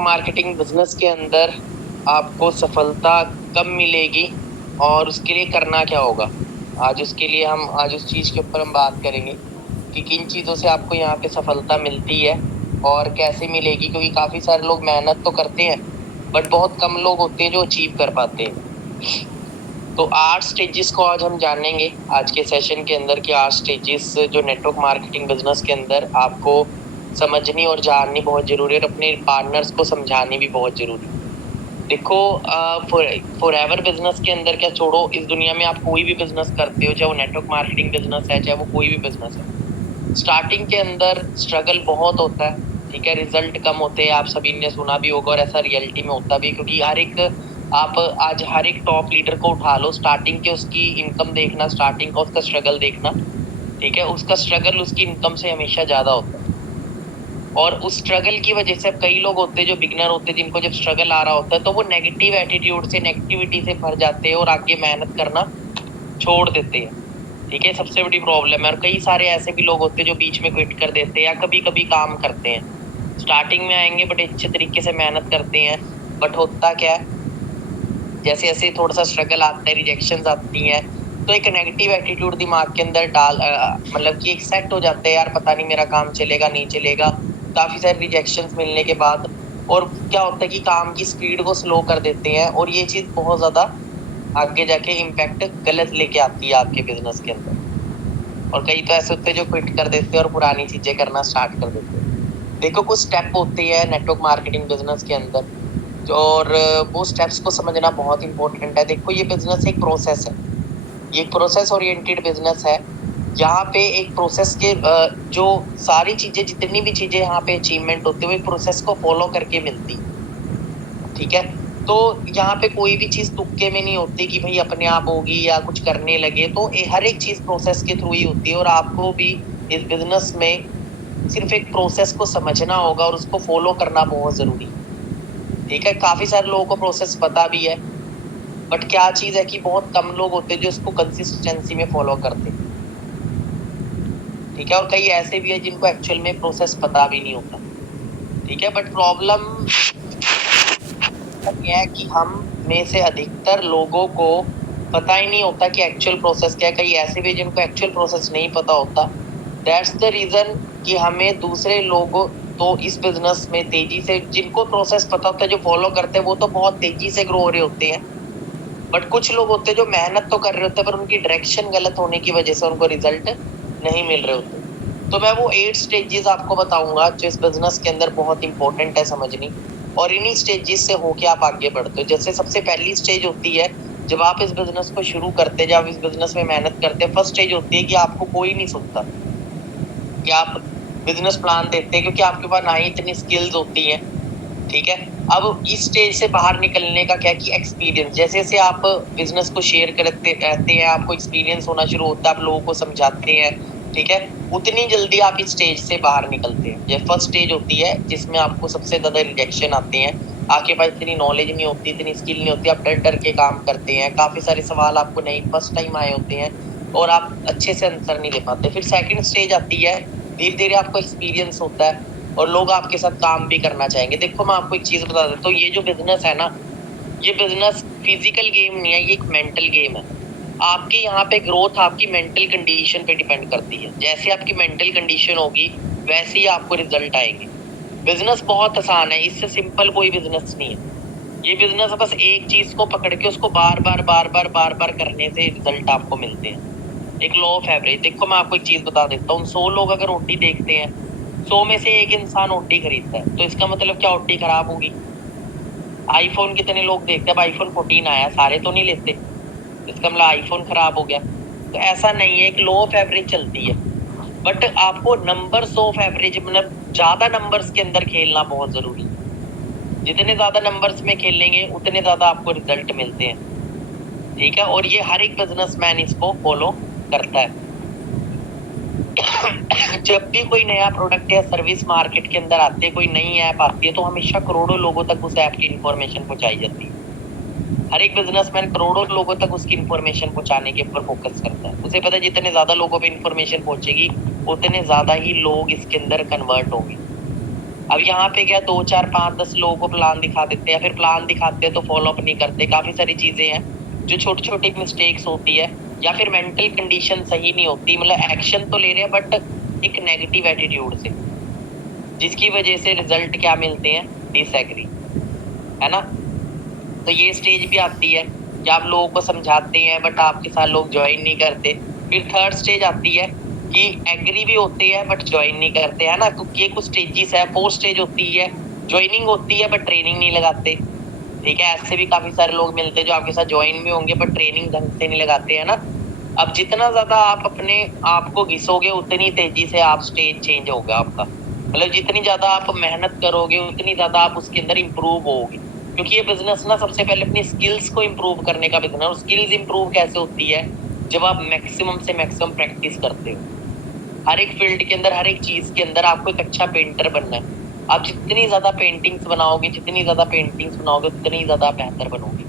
Marketing business के अंदर आपको सफलता कब मिलेगी और उसके लिए करना क्या होगा। आज उस चीज के ऊपर हम बात करेंगे कि किन चीजों से आपको यहाँ पे सफलता मिलती है और कैसे मिलेगी, क्योंकि काफी सारे लोग मेहनत तो करते हैं बट बहुत कम लोग होते हैं जो अचीव कर पाते हैं। तो 8 स्टेजेस को आज हम जानेंगे आज के सेशन के अंदर कि 8 स्टेजेस जो नेटवर्क मार्केटिंग बिजनेस के अंदर आपको समझनी और जाननी बहुत जरूरी है और अपने पार्टनर्स को समझानी भी बहुत जरूरी है। देखो, फॉर एवर बिजनेस के अंदर क्या छोड़ो, इस दुनिया में आप कोई भी बिजनेस करते हो, चाहे वो नेटवर्क मार्केटिंग बिजनेस है चाहे वो कोई भी बिजनेस है, स्टार्टिंग के अंदर स्ट्रगल बहुत होता है। ठीक है, रिजल्ट कम होते हैं, आप सभी ने सुना भी होगा और ऐसा रियलिटी में होता भी, क्योंकि आप आज हर एक टॉप लीडर को उठा लो, स्टार्टिंग के उसकी इनकम देखना, स्टार्टिंग का उसका स्ट्रगल देखना। ठीक है, उसका स्ट्रगल उसकी इनकम से हमेशा ज्यादा होता है और उस स्ट्रगल की वजह से कई लोग होते हैं जो बिगनर होते हैं, जिनको जब स्ट्रगल आ रहा होता है तो वो नेगेटिव एटीट्यूड से, नेगेटिविटी से भर जाते हैं और आगे मेहनत करना छोड़ देते हैं। ठीक है, सबसे बड़ी प्रॉब्लम है। और कई सारे ऐसे भी लोग होते हैं जो बीच में क्विट कर देते हैं या कभी कभी काम करते हैं, स्टार्टिंग में आएंगे बड़े अच्छे तरीके से मेहनत करते हैं, बट होता क्या है, जैसे जैसे थोड़ा सा स्ट्रगल आता है, रिजेक्शंस आती हैं, तो एक नेगेटिव एटीट्यूड दिमाग के अंदर मतलब कि एक सेट हो जाते हैं, यार पता नहीं मेरा काम चलेगा नहीं चलेगा, काफी सारे रिजेक्शंस मिलने के बाद। और क्या होता है कि काम की स्पीड को स्लो कर देते हैं और ये चीज बहुत ज्यादा आगे जाके इम्पैक्ट गलत लेके आती है आपके बिजनेस के अंदर। और कई तो ऐसे होते हैं जो क्विट कर देते हैं और पुरानी चीजें करना स्टार्ट कर देते हैं। देखो, कुछ स्टेप होते हैं नेटवर्क मार्केटिंग बिजनेस के अंदर और वो स्टेप्स को समझना बहुत इंपॉर्टेंट है। देखो, ये बिजनेस एक प्रोसेस है, ये एक प्रोसेस ओरिएंटेड बिजनेस है। यहाँ पे एक प्रोसेस के जो सारी चीजें, जितनी भी चीजें यहाँ पे अचीवमेंट होती है वो एक प्रोसेस को फॉलो करके मिलती। ठीक है, तो यहाँ पे कोई भी चीज तुक्के में नहीं होती कि भाई अपने आप होगी या कुछ करने लगे, तो हर एक चीज प्रोसेस के थ्रू ही होती है और आपको भी इस बिजनेस में सिर्फ एक प्रोसेस को समझना होगा और उसको फॉलो करना बहुत जरूरी है। ठीक है, काफी सारे लोगों को प्रोसेस पता भी है, बट क्या चीज है कि बहुत कम लोग होते हैं जो इसको कंसिस्टेंसी में फॉलो करते हैं। ठीक है, और कई ऐसे भी है जिनको एक्चुअल में प्रोसेस पता भी नहीं होता। ठीक है, बट प्रॉब्लम ये है कि हम में से अधिकतर लोगों को पता ही नहीं होता कि एक्चुअल प्रोसेस क्या है। कई ऐसे भी जिनको एक्चुअल प्रोसेस नहीं पता होता। दैट्स द रीजन कि हमें दूसरे लोगों, तो इस बिजनेस में तेजी से, जिनको प्रोसेस पता होता है, जो फॉलो करते हैं, वो तो बहुत तेजी से ग्रो हो रहे होते हैं, बट कुछ लोग होते हैं जो मेहनत तो कर रहे होते हैं पर उनकी डायरेक्शन गलत होने की वजह से उनको रिजल्ट नहीं मिल रहे होते। तो मैं वो 8 स्टेजेस आपको बताऊंगा जो इस बिजनेस के अंदर बहुत इंपॉर्टेंट है समझनी, और इन्हीं स्टेजेस से होके आप आगे बढ़ते हो। जैसे सबसे पहली स्टेज होती है जब आप इस बिजनेस को शुरू करते हैं, जब आप इस बिजनेस में मेहनत करते हैं, फर्स्ट स्टेज होती है कि आपको कोई नहीं सुनता कि आप बिजनेस प्लान देते हैं, क्योंकि आपके पास ना ही इतनी स्किल्स होती हैं। ठीक है, अब इस स्टेज से बाहर निकलने का क्या कि एक्सपीरियंस, जैसे जैसे आप बिजनेस को शेयर करते रहते हैं, आपको एक्सपीरियंस होना शुरू होता है, आप लोगों को समझाते हैं, ठीक है, उतनी जल्दी आप इस स्टेज से बाहर निकलते हैं। ये फर्स्ट स्टेज होती है जिसमें आपको सबसे ज्यादा रिजेक्शन आते हैं, आपके पास इतनी नॉलेज नहीं होती, इतनी स्किल नहीं होती, आप डर डर के काम करते हैं, काफी सारे सवाल आपको नहीं फर्स्ट टाइम आए होते हैं और आप अच्छे से आंसर नहीं दे पाते। फिर सेकंड स्टेज आती है, धीरे धीरे आपको एक्सपीरियंस होता है और लोग आपके साथ काम भी करना चाहेंगे। देखो, मैं आपको एक चीज बता देता हूँ, ये जो बिजनेस है ना, ये बिजनेस फिजिकल गेम नहीं है, ये एक मेंटल गेम है। आपके यहाँ पे ग्रोथ आपकी मेंटल कंडीशन पे डिपेंड करती है। जैसे आपकी मेंटल कंडीशन होगी वैसे ही आपको रिजल्ट आएंगे। बिजनेस बहुत आसान है, इससे सिंपल कोई बिजनेस नहीं है। ये बिजनेस बस एक चीज को पकड़ के उसको बार बार करने से रिजल्ट आपको मिलते हैं। एक लॉ ऑफ एवरेज, देखो मैं आपको एक चीज बता देता हूँ, 100 लोग अगर ओटी देखते हैं, 100 में से एक इंसान ओटी खरीदता है, तो इसका मतलब क्या, ओटी खराब होगी। आईफोन कितने लोग देखते हैं, अब आईफोन 14 आया, सारे तो नहीं लेते, इसका मतलब आईफोन खराब हो गया। तो ऐसा नहीं है, एक लॉ ऑफ एवरेज चलती है, बट आपको नंबर्स ऑफ एवरेज, मतलब ज्यादा नंबर्स के अंदर खेलना बहुत जरूरी है। जितने ज्यादा नंबर्स में खेलेंगे उतने ज्यादा आपको रिजल्ट मिलते हैं। ठीक है, और ये हर एक बिजनेसमैन इसको फॉलो करता है। जब भी कोई नया प्रोडक्ट या सर्विस मार्केट के अंदर आती है, कोई नई ऐप आती है, तो हमेशा करोड़ों लोगों तक उस ऐप की इंफॉर्मेशन पहुंचाई जाती है। हर एक बिजनेसमैन करोड़ों लोगों तक उसकी इंफॉर्मेशन पहुंचाने के ऊपर फोकस करता है। उसे पता है जितने ज्यादा लोगों पे इंफॉर्मेशन पहुंचेगी उतने ज्यादा ही लोग इसके अंदर कन्वर्ट होंगे। अब यहाँ पे क्या 2 4 5 10 लोगों को प्लान दिखा देते हैं, फिर प्लान दिखाते हैं तो फॉलो अप नहीं करते। काफी सारी चीजें हैं जो छोटी छोटी मिस्टेक्स होती है, या फिर मेंटल कंडीशन सही नहीं होती, मतलब एक्शन तो ले रहे हैं बट एक नेगेटिव एटीट्यूड से, जिसकी वजह से रिजल्ट क्या मिलते हैं, डिसएग्री, है ना। तो ये स्टेज भी आती है कि आप लोगों को समझाते हैं बट आपके साथ लोग ज्वाइन नहीं करते। फिर थर्ड स्टेज आती है कि एग्री भी होते हैं बट ज्वाइन नहीं करते, है ना। ये कुछ स्टेजेस है। फोर्थ स्टेज होती है ज्वाइनिंग होती है बट ट्रेनिंग नहीं लगाते, ठीक है। ऐसे भी काफी सारे लोग मिलते हैं जो आपके साथ ज्वाइन भी होंगे बट ट्रेनिंग ढंग से नहीं लगाते, है ना। अब जितना ज्यादा आप अपने आप को घिसोगे उतनी तेजी से आप स्टेज चेंज होगा आपका, मतलब जितनी ज्यादा आप मेहनत करोगे उतनी ज्यादा आप उसके अंदर इम्प्रूव होगे। क्योंकि ये बिजनेस ना सबसे पहले अपनी स्किल्स को इम्प्रूव करने का बिजनेस, और स्किल्स इम्प्रूव कैसे होती है, जब आप मैक्सिमम से मैक्सिमम प्रैक्टिस करते हो। हर एक फील्ड के अंदर, हर एक चीज के अंदर आपको एक अच्छा पेंटर बनना है। आप जितनी ज्यादा पेंटिंग्स बनाओगे, जितनी ज्यादा पेंटिंग्स बनाओगे उतनी ज्यादा बेहतर बनोगे।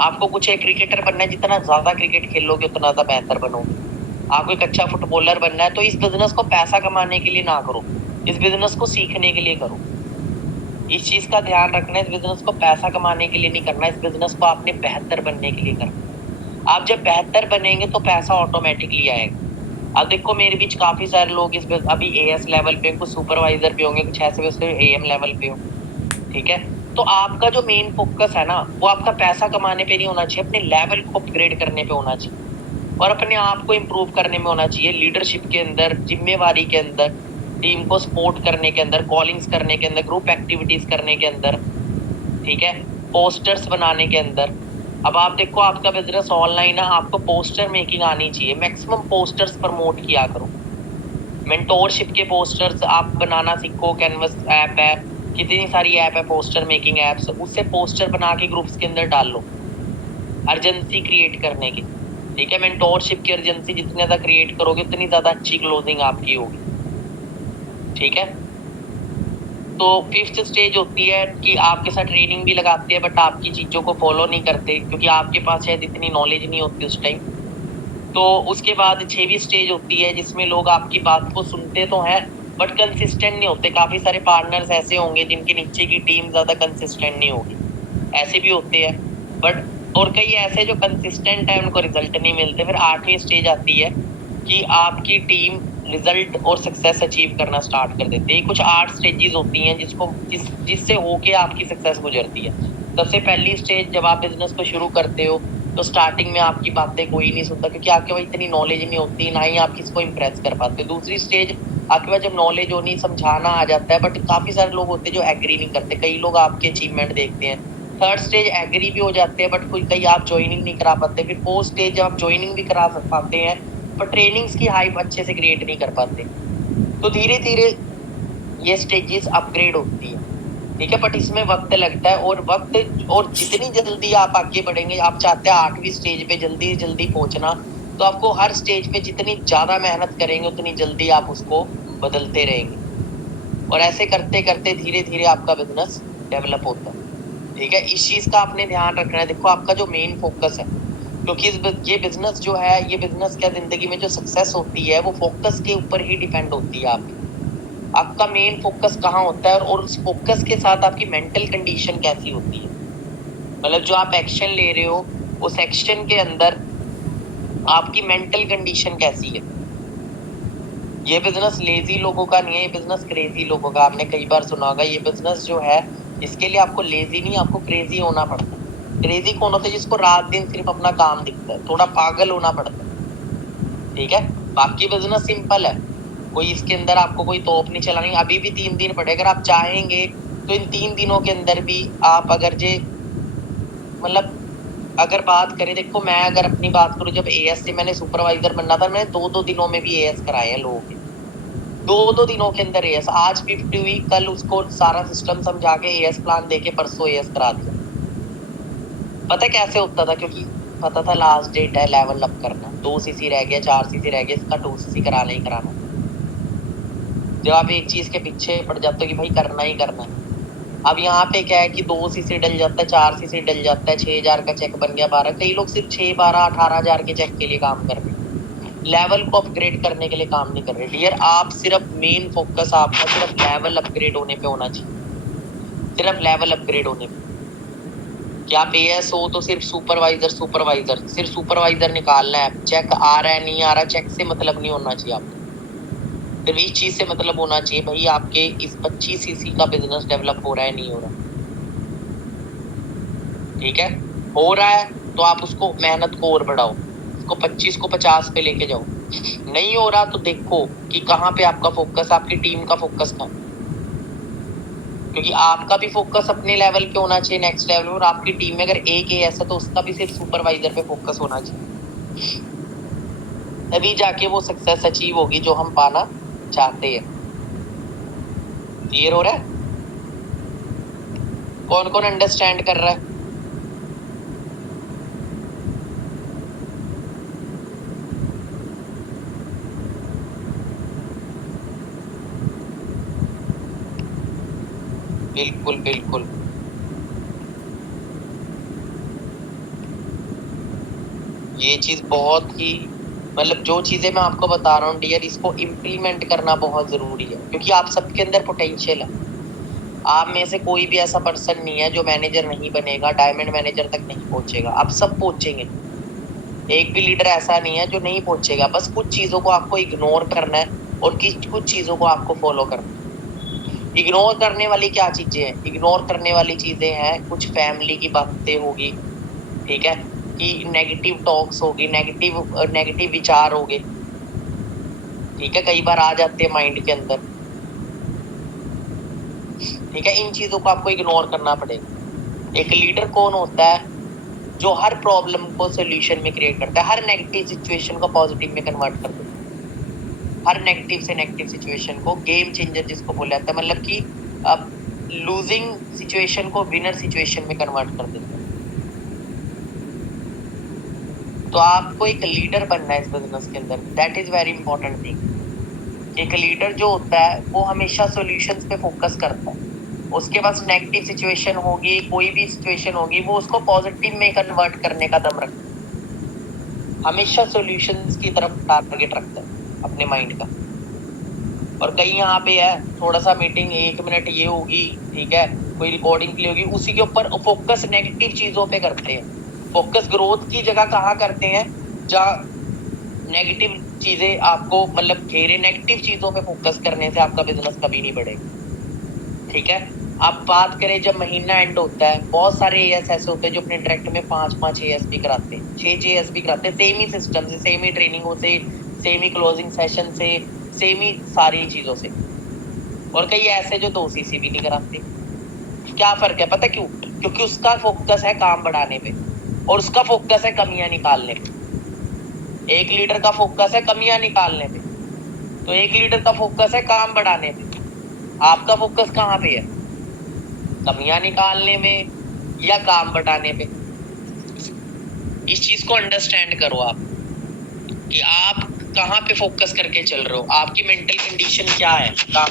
आपको कुछ एक क्रिकेटर बनना है, जितना ज्यादा क्रिकेट खेलोगे उतना ज्यादा बेहतर बनोगे। आपको एक अच्छा फुटबॉलर बनना है, तो इस बिजनेस को पैसा कमाने के लिए ना करो, इस बिजनेस को सीखने के लिए करो। इस चीज का ध्यान रखना है, इस बिजनेस को पैसा कमाने के लिए नहीं करना, इस बिजनेस को आपने बेहतर बनने के लिए करना। आप जब बेहतर बनेंगे तो पैसा ऑटोमेटिकली आएगा। अब देखो मेरे बीच काफी सारे लोग इस अभी एएस लेवल पे, कुछ सुपरवाइजर पे होंगे, कुछ ऐसे एएम लेवल पे हो, ठीक है। तो आपका जो मेन फोकस है ना, वो आपका पैसा कमाने पे नहीं होना चाहिए, अपने लेवल को अपग्रेड करने पे होना चाहिए और अपने आप को इम्प्रूव करने में होना चाहिए। लीडरशिप के अंदर, जिम्मेवारी के अंदर, टीम को सपोर्ट करने के अंदर, कॉलिंग्स करने के अंदर, ग्रुप एक्टिविटीज करने के अंदर, ठीक है, पोस्टर्स बनाने के अंदर। अब आप देखो आपका बिजनेस ऑनलाइन है, आपको पोस्टर मेकिंग आनी चाहिए, मैक्सिमम पोस्टर्स प्रमोट किया करो। मेंटोरशिप के पोस्टर्स आप बनाना सीखो। कैनवस ऐप है, कितनी सारी ऐप है पोस्टर मेकिंग एप्स, उससे पोस्टर बना के ग्रुप्स के अंदर डाल लो, अर्जेंसी क्रिएट करने की, ठीक है। मेंटोरशिप की अर्जेंसी जितनी ज्यादा क्रिएट करोगे उतनी ज्यादा अच्छी क्लोजिंग आपकी होगी, ठीक है। तो फिफ्थ स्टेज होती है कि आपके साथ ट्रेनिंग भी लगाते हैं बट आपकी चीजों को फॉलो नहीं करते, क्योंकि आपके पास शायद इतनी नॉलेज नहीं होती उस टाइम। तो उसके बाद 6वीं स्टेज होती है जिसमें लोग आपकी बात को सुनते तो हैं बट कंसिस्टेंट नहीं होते। काफी सारे पार्टनर्स ऐसे होंगे जिनके नीचे की टीम ज्यादा कंसिस्टेंट नहीं होगी, ऐसे भी होते हैं बट, और कई ऐसे जो कंसिस्टेंट है उनको रिजल्ट नहीं मिलते। फिर 8वीं स्टेज आती है कि आपकी टीम रिजल्ट और सक्सेस अचीव करना स्टार्ट कर देती है। कुछ 8 स्टेजेस होती हैं जिससे होके आपकी सक्सेस गुजरती है। सबसे पहली स्टेज, जब आप बिजनेस को शुरू करते हो तो स्टार्टिंग में आपकी बातें कोई नहीं सुनता, क्योंकि आपके पास इतनी नॉलेज नहीं होती, ना ही आप किसको इम्प्रेस कर पाते। दूसरी स्टेज, आपके पास जब नॉलेज होनी, समझाना आ जाता है, बट काफी सारे लोग होते हैं जो एग्री नहीं करते, कई लोग आपके अचीवमेंट देखते हैं। थर्ड स्टेज एग्री भी हो जाते हैं बट कोई कई आप ज्वाइनिंग नहीं करा पाते। फिर फोर्थ स्टेज, जब आप ज्वाइनिंग भी करा पाते हैं पर ट्रेनिंग्स की हाइप अच्छे से क्रिएट नहीं कर पाते। तो धीरे धीरे ये स्टेजेस अपग्रेड होती है, ठीक है, बट इसमें वक्त लगता है, और जितनी जल्दी आप आगे बढ़ेंगे, आप चाहते हैं 8वीं स्टेज पे जल्दी जल्दी पहुंचना, तो आपको हर स्टेज पे जितनी ज्यादा मेहनत करेंगे उतनी जल्दी आप उसको बदलते रहेंगे, और ऐसे करते करते धीरे धीरे आपका बिजनेस डेवलप होता है, ठीक है। इस चीज का आपने ध्यान रखना है। देखो आपका जो मेन फोकस है, क्योंकि ये बिजनेस जो है, ये बिजनेस क्या, जिंदगी में जो सक्सेस होती है वो फोकस के ऊपर ही डिपेंड होती है। आपका मेन फोकस कहाँ होता है, और उस फोकस के साथ आपकी मेंटल कंडीशन कैसी होती है, मतलब जो आप एक्शन ले रहे हो उस एक्शन के अंदर आपकी मेंटल कंडीशन कैसी है। ये बिजनेस लेजी लोगों का नहीं है, ये बिजनेस क्रेजी लोगों का। आपने कई बार सुना होगा, ये बिजनेस जो है इसके लिए आपको लेजी नहीं, आपको क्रेजी होना पड़ता है। क्रेजी कौन होता है? जिसको रात दिन सिर्फ अपना काम दिखता है, थोड़ा पागल होना पड़ता है, ठीक है। बाकी बिजनेस सिंपल है, कोई इसके अंदर आपको कोई तोप नहीं चलानी। अभी भी 3 दिन पड़े, अगर आप चाहेंगे तो इन 3 दिनों के अंदर भी आप अगर मतलब अगर बात करें, देखो मैं अगर अपनी बात करूं, जब एएस से मैंने सुपरवाइजर बनना था, मैंने 2-2 दिनों में भी एएस कराए हैं लोगों के, 2-2 दिनों के अंदर एएस। आज 50 हुई, कल उसको सारा सिस्टम समझा के एएस प्लान देके परसों एएस करा दिया। पता कैसे होता था? क्योंकि पता था लास्ट डेट है लेवल अप करना, 2 सीसी रह गया, 4 सीसी रह गया, इसका 2 सीसी कराना ही कराना। जब आप एक चीज के पीछे पड़ जाते हो कि भाई करना ही करना है। अब यहाँ पे क्या है कि 2 सीसी डल जाता है, 4 सीसी डल जाता है, 6,000 का चेक बन गया 12। कई लोग सिर्फ 6, 12, 18,000 के चेक के लिए काम कर रहे हैं, लेवल को अपग्रेड करने के लिए काम नहीं कर रहे डियर। आप सिर्फ मेन फोकस आपका सिर्फ लेवल अपग्रेड होने पे होना चाहिए, सिर्फ लेवल अपग्रेड होने पे। कि आप एएस हो तो सिर्फ सुपरवाइजर सिर्फ सुपरवाइजर निकालना है, चेक आ रहा है नहीं आ रहा, चेक से मतलब नहीं होना चाहिए आपको। सिर्फ इस चीज से मतलब होना चाहिए भाई आपके इस 25 सीसी का बिजनेस डेवलप हो रहा है नहीं हो रहा। ठीक है, हो रहा है तो आप उसको मेहनत को और बढ़ाओ, उसको 25 को 50 पे लेके जाओ। नहीं हो रहा तो देखो कि कहाँ पे आपका फोकस, आपकी टीम का फोकस कहाँ, क्योंकि आपका भी फोकस अपने लेवल पे होना चाहिए नेक्स्ट लेवल, और आपकी टीम में अगर एक ऐसा तो उसका भी सिर्फ सुपरवाइजर पे फोकस होना चाहिए, तभी जाके वो सक्सेस अचीव होगी जो हम पाना चाहते हैं। क्लियर हो रहा है? कौन कौन अंडरस्टैंड कर रहा है? बिल्कुल बिल्कुल, ये चीज बहुत ही मतलब जो चीजें मैं आपको बता रहा हूँ डियर, इसको इम्प्लीमेंट करना बहुत जरूरी है, क्योंकि आप सबके अंदर पोटेंशियल है। आप में से कोई भी ऐसा पर्सन नहीं है जो मैनेजर नहीं बनेगा, डायमंड मैनेजर तक नहीं पहुंचेगा, आप सब पहुंचेंगे। एक भी लीडर ऐसा नहीं है जो नहीं पहुंचेगा, बस कुछ चीजों को आपको इग्नोर करना है और कुछ चीजों को आपको फॉलो करना है। इग्नोर करने वाली क्या चीजें हैं? इग्नोर करने वाली चीजें हैं कुछ फैमिली की बातें होगी, ठीक है, कि नेगेटिव टॉक्स होगी, नेगेटिव विचार होंगे, ठीक है, कई बार आ जाते हैं माइंड के अंदर। ठीक है, इन चीजों को आपको इग्नोर करना पड़ेगा। एक लीडर कौन होता है? जो हर प्रॉब्लम को सोल्यूशन में क्रिएट करता है, हर नेगेटिव सिचुएशन को पॉजिटिव में कन्वर्ट कर देता है, हर नेगेटिव से नेगेटिव सिचुएशन को गेम चेंजर जिसको बोला जाता है, मतलब कि अब लूजिंग सिचुएशन को विनर सिचुएशन में कन्वर्ट कर देता है। तो आपको एक लीडर बनना है इस बिजनेस के अंदर, that is very important thing. एक लीडर जो होता है वो हमेशा सॉल्यूशंस पे फोकस करता है, उसके पास नेगेटिव सिचुएशन होगी, कोई भी सिचुएशन होगी, वो उसको पॉजिटिव में कन्वर्ट करने का दम रखता है, हमेशा सॉल्यूशंस की तरफ टारगेट रखता है अपने माइंड का। और कहीं यहाँ पे है थोड़ा सा मीटिंग 1 मिनट ये होगी, ठीक है, कोई रिकॉर्डिंग के लिए होगी, उसी के ऊपर फोकस नेगेटिव चीजों पे करते हैं। फोकस ग्रोथ की जगह कहाँ करते हैं? जहाँ नेगेटिव चीजें आपको मतलब घेरे, नेगेटिव चीजों पे फोकस करने से आपका बिजनेस कभी नहीं बढ़ेगा। ठीक है, आप बात करें जब महीना एंड होता है, बहुत सारे एएस ऐसे होते हैं जो अपने डायरेक्ट में 5-5 एएस भी कराते हैं, 6 एएस भी कराते हैं, सेम ही सिस्टम से, सेम ही ट्रेनिंगों से, सेम ही क्लोजिंग सेशन से, सेम ही सारी चीजों से। और कई ऐसे जो 2 सीसी भी नहीं कराते। क्या फर्क है? पता क्यों? क्योंकि उसका फोकस है काम बढ़ाने पे और उसका फोकस है कमियां निकालने पे। एक लीडर का फोकस है कमियां निकालने पे, तो एक लीडर का फोकस है काम बढ़ाने पे। आपका फोकस कहाँ पे है? कमियां निकालने में या काम बढ़ाने पे? इस चीज को अंडरस्टैंड करो आप कि आप कहाँ पे फोकस करके चल रहे हो, आपकी मेंटल कंडीशन क्या है काम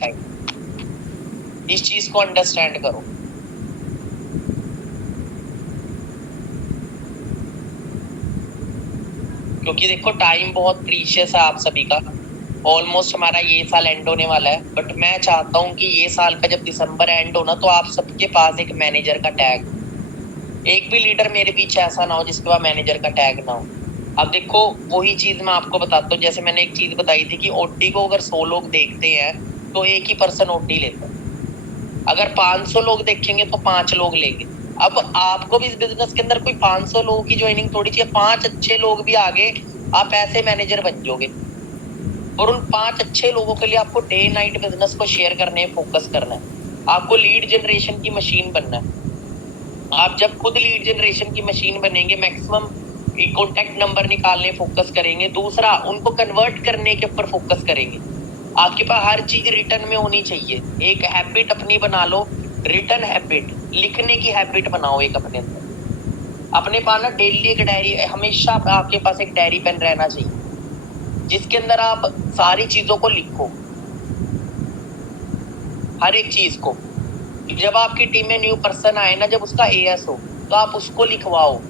टाइम। इस चीज को अंडरस्टैंड करो। क्योंकि देखो टाइम बहुत प्रीशियस है आप सभी का, ऑलमोस्ट हमारा ये साल एंड होने वाला है, बट मैं चाहता हूँ कि ये साल का जब दिसंबर एंड हो ना, तो आप सबके पास एक मैनेजर का टैग, एक भी लीडर मेरे पीछे ऐसा ना हो जिसके पास मैनेजर का टैग ना हो। अब देखो वही चीज मैं आपको बताता हूँ, जैसे मैंने एक चीज बताई थी कि ओटी को अगर 100 लोग देखते हैं तो एक ही पर्सन ओटी लेता है, अगर 500 लोग देखेंगे तो 5 लोग लेंगे। अब आपको भी इस बिजनेस के अंदर कोई 500 लोगों की ज्वाइनिंग थोड़ी चाहिए, 5 अच्छे लोग भी आगे आप ऐसे मैनेजर बन जाओगे। और उन 5 अच्छे लोगों के लिए आपको डे नाइट बिजनेस को शेयर करने फोकस करना है, आपको लीड जनरेशन की मशीन बनना है। आप जब खुद लीड जनरेशन की मशीन बनेंगे, मैक्सिमम कॉन्टेक्ट नंबर निकालने फोकस करेंगे, दूसरा उनको कन्वर्ट करने के ऊपर फोकस करेंगे। आपके पास हर चीज रिटर्न में होनी चाहिए, एक हैबिट अपनी बना लो, रिटर्न हैबिट, लिखने की हैबिट बनाओ एक अपने अंदर। अपने पास ना डेली एक डायरी, हमेशा आपके पास एक डायरी पेन रहना चाहिए जिसके अंदर आप सारी चीजों को लिखो, हर एक चीज को। जब आपकी टीम में न्यू पर्सन आए ना, जब उसका एएस हो तो आप उसको लिखवाओ,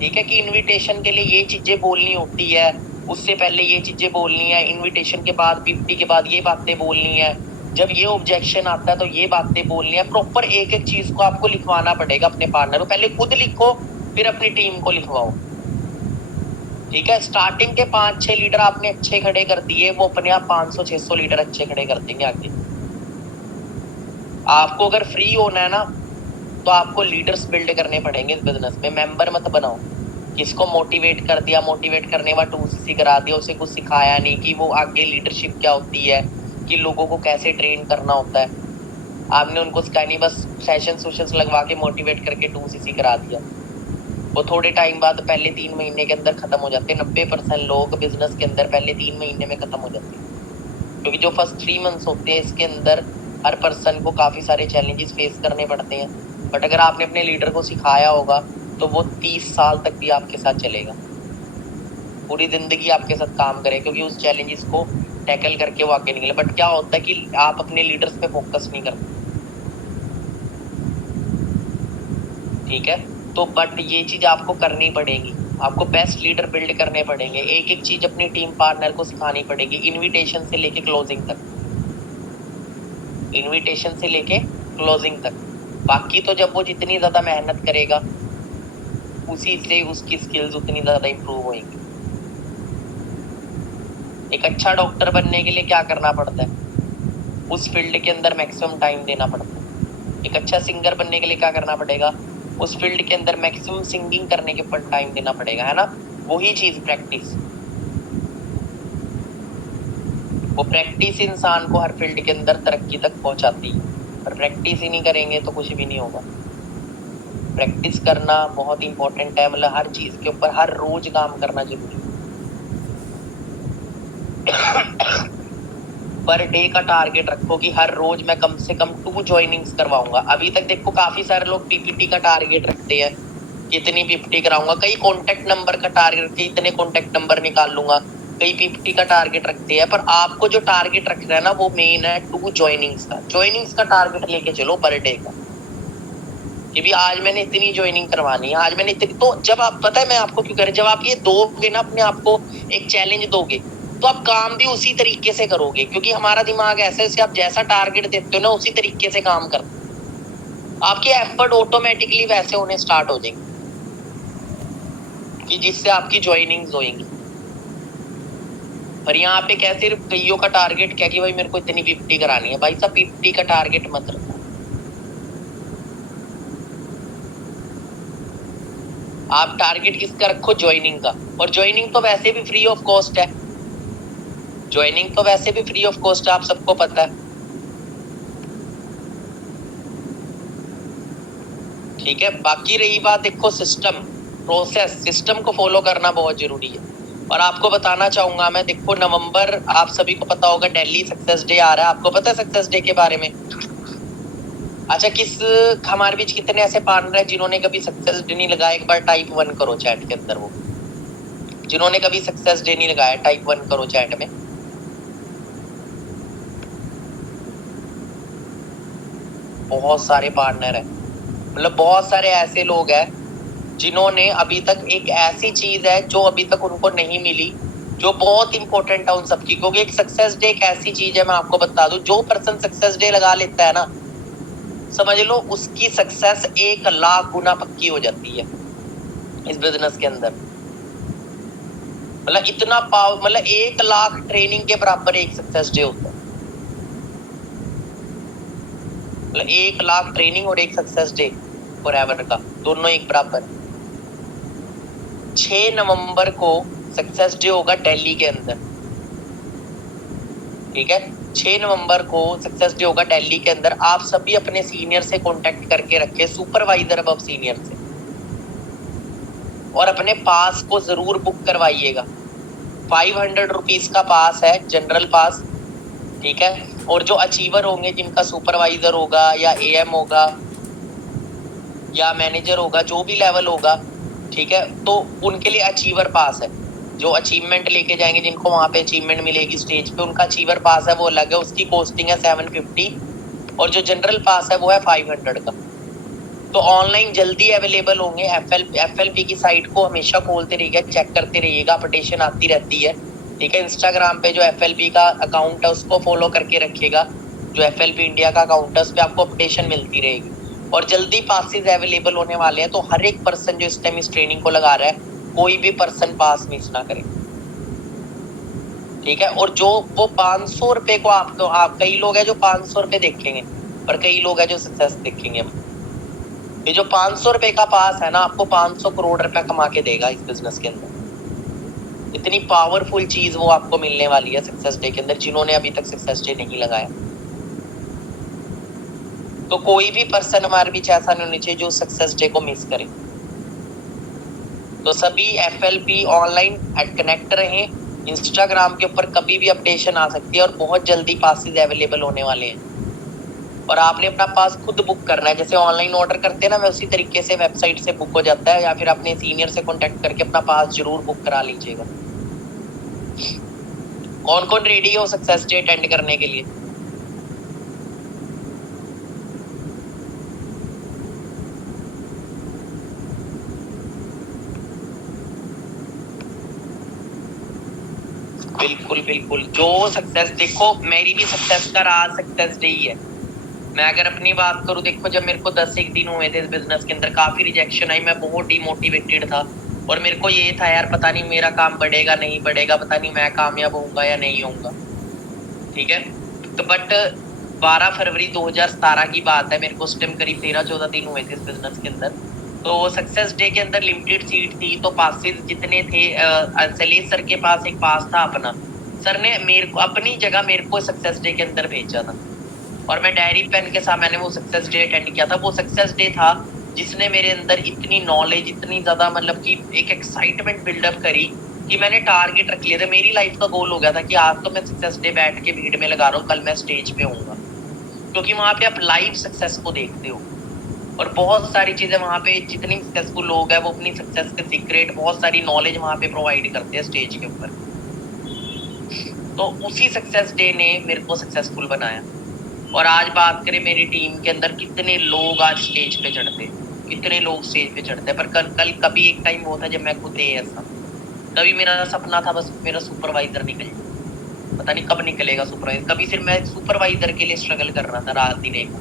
ठीक है, कि इनविटेशन के लिए ये चीजें बोलनी होती है, उससे पहले ये चीजें बोलनी है, इनविटेशन के बाद पीपीटी के बाद ये बातें बोलनी है, जब ये ऑब्जेक्शन आता है तो ये बातें बोलनी है। प्रॉपर एक एक चीज को आपको लिखवाना पड़ेगा अपने पार्टनर को। पहले खुद लिखो, फिर अपनी टीम को लिखवाओ। ठीक है, स्टार्टिंग के 5-6 लीडर आपने अच्छे खड़े कर दिए, वो अपने आप 500-600 लीडर अच्छे खड़े कर देंगे आगे। आपको अगर फ्री होना है ना, तो आपको लीडर्स बिल्ड करने पड़ेंगे इस बिजनेस में। मेंबर मत बनाओ। किसको मोटिवेट कर दिया, मोटिवेट करने बाद 2CC करा दिया, उसे कुछ सिखाया नहीं कि वो आगे लीडरशिप क्या होती है, कि लोगों को कैसे ट्रेन करना होता है। आपने उनको सिखाया नहीं, बस सेशंस लगवा के मोटिवेट करके 2CC करा दिया। वो थोड़े टाइम बाद पहले 3 महीने के अंदर खत्म हो जाते हैं। 90% लोग बिजनेस के अंदर पहले 3 महीने में खत्म हो जाते हैं, क्योंकि जो फर्स्ट 3 मंथ्स होते हैं इसके अंदर हर पर्सन को काफी सारे चैलेंजेस फेस करने पड़ते हैं। बट अगर आपने अपने लीडर को सिखाया होगा तो वो 30 साल तक भी आपके साथ चलेगा, पूरी जिंदगी आपके साथ काम करे, क्योंकि उस चैलेंजेस को टैकल करके वो आगे निकले। बट क्या होता है कि आप अपने लीडर्स पे फोकस नहीं करते। ठीक है, तो बट ये चीज आपको करनी पड़ेगी। आपको बेस्ट लीडर बिल्ड करने पड़ेंगे। एक एक चीज अपनी टीम पार्टनर को सिखानी पड़ेगी, इनविटेशन से लेके क्लोजिंग तक, इनविटेशन से लेके क्लोजिंग तक। बाकी तो जब वो जितनी ज्यादा मेहनत करेगा, उसी से उसकी स्किल्स उतनी ज्यादा इंप्रूव होंगी। एक अच्छा डॉक्टर बनने के लिए क्या करना पड़ता है, उस फील्ड के अंदर मैक्सिमम टाइम देना पड़ता है। एक अच्छा सिंगर बनने के लिए क्या करना पड़ेगा, उस फील्ड के अंदर मैक्सिमम सिंगिंग करने के ऊपर टाइम देना पड़ेगा, है ना। वही चीज प्रैक्टिस, वो प्रैक्टिस इंसान को हर फील्ड के अंदर तरक्की तक पहुंचाती है। और प्रैक्टिस ही नहीं करेंगे तो कुछ भी नहीं होगा। प्रैक्टिस करना बहुत इंपॉर्टेंट है, मतलब हर चीज के ऊपर हर रोज काम करना जरूरी है। पर डे का टारगेट रखो कि हर रोज मैं कम से कम 2 ज्वाइनिंग्स करवाऊंगा। अभी तक देखो काफी सारे लोग पीपीटी का टारगेट रखते हैं, कितनी पीपीटी कराऊंगा, कई कॉन्टेक्ट नंबर का टारगेट रखते, इतने कॉन्टेक्ट नंबर निकाल लूंगा, कई पीपीटी का टारगेट रखते हैं। पर आपको जो टारगेट रखना है ना, वो मेन है 2 ज्वाइनिंग्स का। ज्वाइनिंग्स का टारगेट लेके चलो पर डे का, कि भी आज मैंने इतनी ज्वाइनिंग करवानी है, आज मैंने इतनी। तो जब आप, पता है मैं आपको क्यों कह रहा हूं, जब आप ये दोगे ना अपने आप को, एक चैलेंज दोगे, तो आप काम भी उसी तरीके से करोगे। क्योंकि हमारा दिमाग ऐसा है, आप जैसा टारगेट देते हो ना, उसी तरीके से काम करते हो। आपके एफर्ट ऑटोमेटिकली वैसे होने स्टार्ट हो जाएंगे, कि जिससे आपकी ज्वाइनिंग्स होंगी। पर यहाँ पे क्या, सिर्फ कईयों का टारगेट क्या कि भाई मेरे को इतनी 50 करानी है। भाई साहब 50 का टारगेट मत रखो, आप टारगेट किसका रखो, ज्वाइनिंग का। और ज्वाइनिंग तो वैसे भी फ्री ऑफ कॉस्ट है, ज्वाइनिंग तो वैसे भी फ्री ऑफ कॉस्ट है, आप सबको पता है। ठीक है, बाकी रही बात, देखो सिस्टम, प्रोसेस, सिस्टम को फॉलो करना बहुत जरूरी है। और आपको बताना चाहूंगा मैं, देखो नवंबर, आप सभी को पता होगा दिल्ली सक्सेस डे आ रहा है। आपको पता है सक्सेस डे के बारे में? अच्छा, हमारे बीच कितने ऐसे पार्टनर हैं जिन्होंने कभी सक्सेस डे नहीं लगाया? एक बार टाइप 1 करो चैट के अंदर, वो जिन्होंने कभी सक्सेस डे नहीं लगाया, टाइप 1 करो चैट में। बहुत सारे पार्टनर हैं, मतलब बहुत सारे ऐसे लोग हैं जिन्होंने अभी तक, एक ऐसी चीज है जो अभी तक उनको नहीं मिली, जो बहुत इंपॉर्टेंट है उन सबकी। क्योंकि एक सक्सेस डे एक ऐसी चीज है, मैं आपको बता दूं, जो पर्सन सक्सेस डे लगा लेता है ना, समझ लो उसकी सक्सेस 1,00,000 गुना पक्की हो जाती है इस बिजनेस के अंदर। मतलब इतना पावर, मतलब 1,00,000 ट्रेनिंग के बराबर एक सक्सेस डे होता है। मतलब 1,00,000 ट्रेनिंग और एक सक्सेस डे फॉरएवर का, दोनों एक बराबर। 6 नवंबर को सक्सेस डे होगा दिल्ली के अंदर। ठीक है, 6 नवंबर को सक्सेस डे होगा दिल्ली के अंदर। आप सभी अपने सीनियर से कांटेक्ट करके रखे, सुपरवाइजर अब सीनियर से, और अपने पास को जरूर बुक करवाइएगा। 500 रुपीज का पास है, जनरल पास। ठीक है, और जो अचीवर होंगे, जिनका सुपरवाइजर होगा या एएम होगा या मैनेजर होगा, जो भी लेवल होगा, ठीक है, तो उनके लिए अचीवर पास है। जो अचीवमेंट लेके जाएंगे, जिनको वहां पे अचीवमेंट मिलेगी स्टेज पे, उनका अचीवर पास है, वो अलग है, उसकी कॉस्टिंग है 750। और जो जनरल पास है वो है 500 का। तो ऑनलाइन जल्दी अवेलेबल होंगे। एफएलपी की साइट को हमेशा खोलते रहिएगा, चेक करते रहिएगा, अपडेशन आती रहती है, ठीक है। इंस्टाग्राम पे जो एफएलपी का अकाउंट है उसको फॉलो करके रखिएगा, जो एफएलपी इंडिया का अकाउंट है उस पर आपको अपडेशन मिलती रहेगी। और जल्दी पासेज अवेलेबल होने वाले हैं, तो हर एक पर्सन जो इस टाइम इस ट्रेनिंग को लगा रहा है, कोई भी पर्सन पास मिस ना करे, ठीक है। और जो वो 500 रुपए को आप कई लोग हैं जो 500 रुपए देखेंगे, पर कई लोग हैं जो सक्सेस देखेंगे। ये जो 500 रुपए का पास है ना, आपको 500 करोड़ रुपया कमा के देगा इस बिजनेस के अंदर। इतनी पावरफुल चीज वो आपको मिलने वाली है सक्सेस डे के अंदर, जिन्होंने अभी तक सक्सेस डे नहीं लगाया। तो कोई भी पर्सन हमारे बीच ऐसा नहीं होना चाहिए जो सक्सेस डे को मिस करे। तो सभी एफएलपी ऑनलाइन कनेक्ट रहें। इंस्टाग्राम के ऊपर कभी भी अपडेशन आ सकती है और बहुत जल्दी पासेज अवेलेबल होने वाले हैं। और आपने अपना पास खुद बुक करना है, जैसे ऑनलाइन ऑर्डर करते हैं ना, मैं उसी तरीके से वेबसाइट से बुक हो जाता है, या फिर अपने सीनियर से कांटेक्ट करके अपना पास जरूर बुक करा लीजिएगा। कौन कौन रेडी हो सक्सेस डे अटेंड करने के लिए? बिल्कुल बिल्कुल, जो सक्सेस, देखो मेरी भी सक्सेस का राज सक्सेस डे ही है। मैं अगर अपनी बात करूं, देखो जब मेरे को 10 दिन हुए थे इस बिजनेस के अंदर, काफी रिजेक्शन आई, मैं बहुत डिमोटिवेटेड था, और मेरे को ये था यार पता नहीं मेरा काम बढ़ेगा नहीं बढ़ेगा, पता नहीं मैं कामयाब होऊंगा या नहीं होऊंगा, ठीक है। तो बट 12 फरवरी 2017 की बात है, मेरे को उस टाइम करीब 13-14 दिन हुए थे इस बिजनेस के अंदर। तो सक्सेस डे के अंदर लिमिटेड सीट थी, तो पासेस जितने थे, सलीस सर के पास एक पास था अपना, सर ने मेरे को अपनी जगह मेरे को सक्सेस डे के अंदर भेजा था, और मैं डायरी पेन के साथ मैंने वो सक्सेस डे अटेंड किया था। वो सक्सेस डे था जिसने मेरे अंदर इतनी नॉलेज, इतनी ज्यादा मतलब कि एक एक्साइटमेंट बिल्डअप करी कि मैंने टारगेट रख लिया था। मेरी लाइफ का गोल हो गया था कि आज तो मैं सक्सेस डे बैठ के भीड़ में लगा रहा हूँ, कल मैं स्टेज पे होऊंगा, क्योंकि वहां पे आप लाइव सक्सेस को देखते हो, और बहुत सारी चीजें वहां पे, जितनी सक्सेसफुल लोग हैं वो अपनी सक्सेस के सीक्रेट, बहुत सारी नॉलेज वहां पे प्रोवाइड करते हैं स्टेज के ऊपर। तो उसी सक्सेस डे ने मेरे को सक्सेसफुल बनाया। और आज बात करें मेरी टीम के अंदर, कितने लोग आज स्टेज पे चढ़ते, कितने लोग स्टेज पे चढ़ते हैं, पर कल कभी एक टाइम वो था जब मैं खुद ऐसा, कभी मेरा सपना था बस मेरा सुपरवाइजर निकले, पता नहीं कब निकलेगा सुपरवाइजर, कभी सिर्फ मैं सुपरवाइजर के लिए स्ट्रगल कर रहा था रात दिन एक।